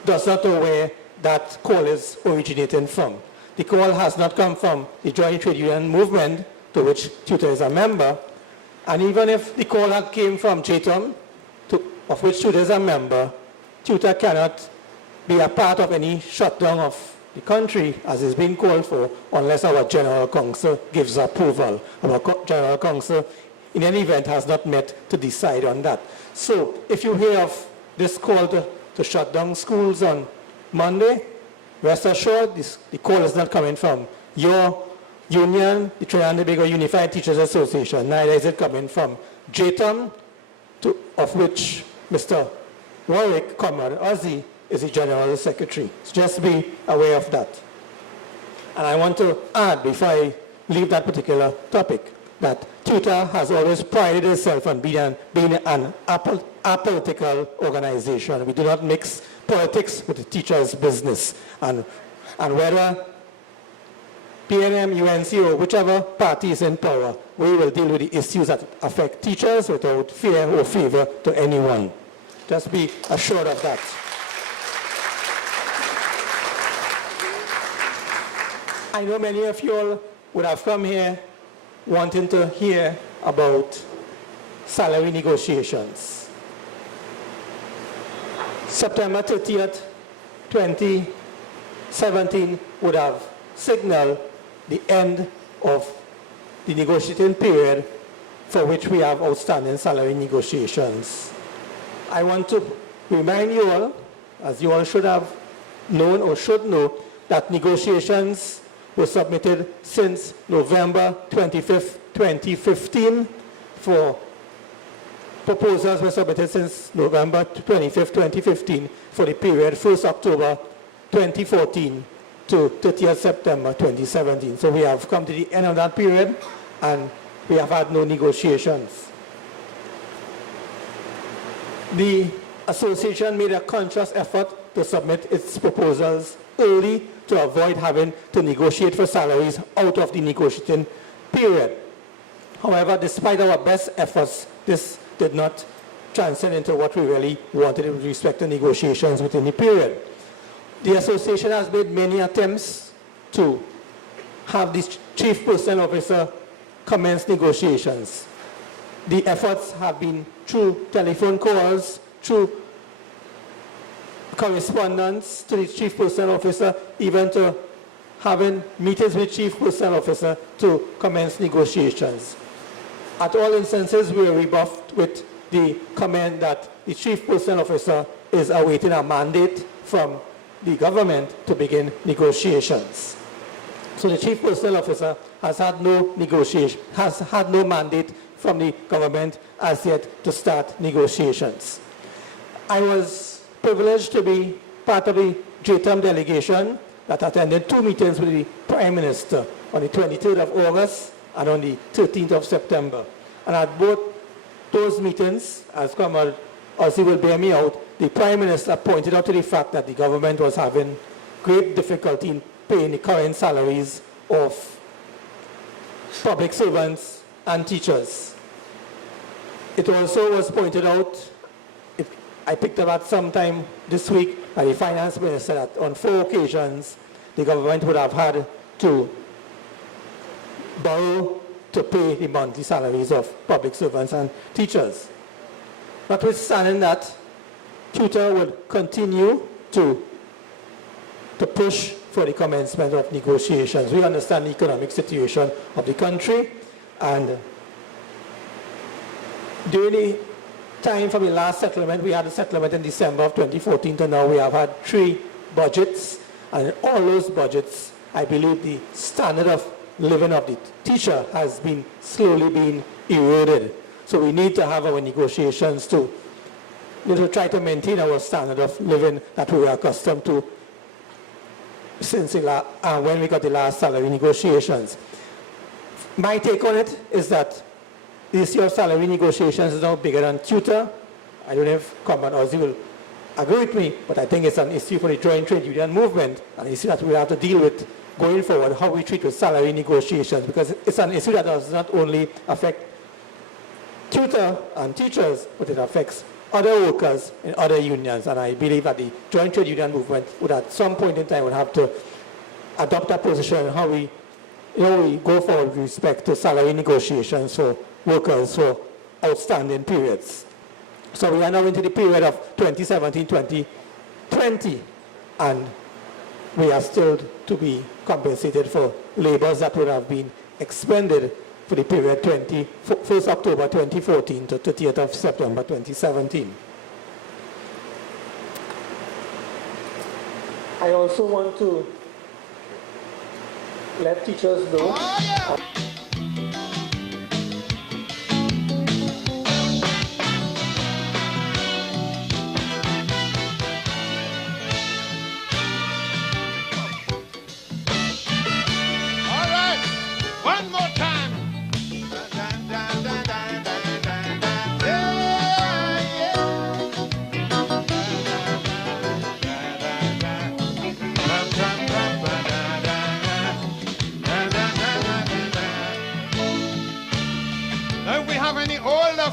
does not know where that call is originating from. The call has not come from the Joint Trade Union Movement, to which Tutor is a member, and even if the call had came from JTOM, of which Tutor is a member, Tutor cannot be a part of any shutdown of the country, as is being called for, unless our General Council gives approval. Our General Council, in any event, has not met to decide on that. So if you hear of this call to shut down schools on Monday, rest assured the call is not coming from your union, the Trinidad and Tobago Unified Teachers Association, neither is it coming from JTOM, of which Mr. Warwick, Comrade Ozzy, is the General Secretary. So just be aware of that. And I want to add, before I leave that particular topic, that Tutor has always prided itself on being an apolitical organization. We do not mix politics with the teacher's business. And whether PNM, UNC, or whichever party is in power, we will deal with the issues that affect teachers without fear or favor to anyone. Just be assured of that. I know many of you all would have come here wanting to hear about salary negotiations. September 30th, 2017 would have signaled the end of the negotiating period for which we have outstanding salary negotiations. I want to remind you all, as you all should have known or should know, that negotiations were submitted since November 25th, 2015. For proposals were submitted since November 25th, 2015 for the period 1st October 2014 to 30th September 2017. So we have come to the end of that period and we have had no negotiations. The association made a conscious effort to submit its proposals early to avoid having to negotiate for salaries out of the negotiating period. However, despite our best efforts, this did not transcend into what we really wanted with respect to negotiations within the period. The association has made many attempts to have the chief personnel officer commence negotiations. The efforts have been through telephone calls, through correspondence to the chief personnel officer, even to having meetings with chief personnel officer to commence negotiations. At all instances, we were rebuffed with the comment that the chief personnel officer is awaiting a mandate from the government to begin negotiations. So the chief personnel officer has had no negotiation, has had no mandate from the government as yet to start negotiations. I was privileged to be part of the JTAM delegation that attended 2 meetings with the Prime Minister on the 23rd of August and on the 13th of September. And at both those meetings, as Comrade Ozzy will bear me out, the Prime Minister pointed out to the fact that the government was having great difficulty in paying the current salaries of public servants and teachers. It also was pointed out, I picked up at some time this week by the Finance Minister that on 4 occasions the government would have had to borrow to pay the monthly salaries of public servants and teachers. Notwithstanding that, tutor would continue to push for the commencement of negotiations. We understand the economic situation of the country, and during the time from the last settlement, we had a settlement in December of 2014 to now we have had 3 budgets, and in all those budgets, I believe the standard of living of the teacher has been slowly being eroded. So we need to have our negotiations to try to maintain our standard of living that we were accustomed to since when we got the last salary negotiations. My take on it is that this year's salary negotiations is now bigger than tutor. I don't know if Comrade Ozzy will agree with me, but I think it's an issue for the joint trade union movement, and an issue that we have to deal with going forward, how we treat with salary negotiations, because it's an issue that does not only affect tutor and teachers, but it affects other workers in other unions. And I believe that the joint trade union movement would at some point in time would have to adopt a position on how we go forward with respect to salary negotiations for workers for outstanding periods. So we are now into the period of 2017-2020, and we are still to be compensated for labors that would have been expended for the period 1st October 2014 to 30th of September 2017. I also want to let teachers know.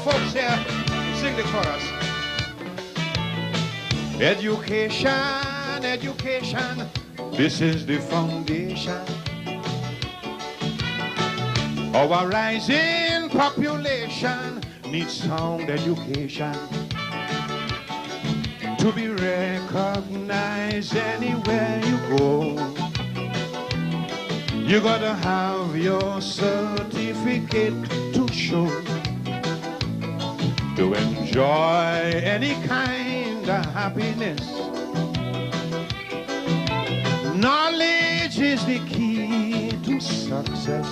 Folks here, sing the chorus. Education, education, this is the foundation. Our rising population needs sound education to be recognized anywhere you go. You gotta have your certificate to show to enjoy any kind of happiness. Knowledge is the key to success.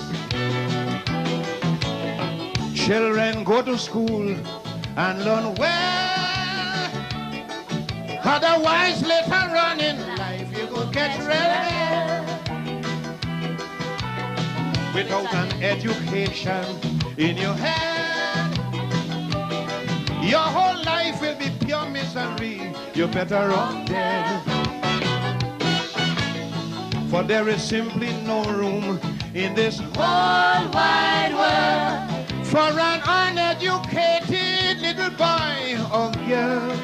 Children go to school and learn well. Otherwise, later on in life, you go get red. Without an education in your head, your whole life will be your misery, you're better off dead. For there is simply no room in this whole wide world for an uneducated little boy or girl.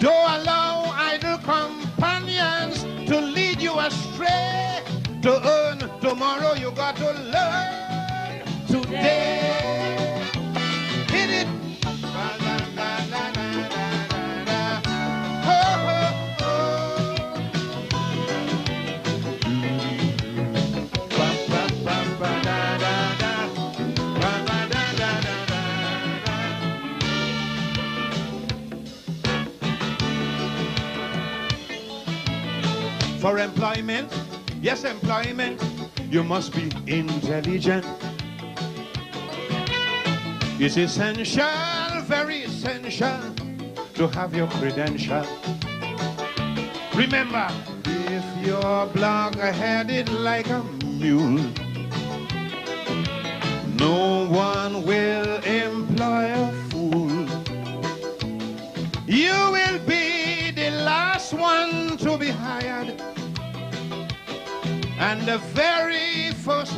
Don't allow idle companions to lead you astray. To earn tomorrow, you got to learn today. Hit it. For employment, yes, employment, you must be intelligent. It's essential, very essential, to have your credential. Remember, if you're block-headed like a mule, no one will employ a fool. You will be the last one to be hired, and the very first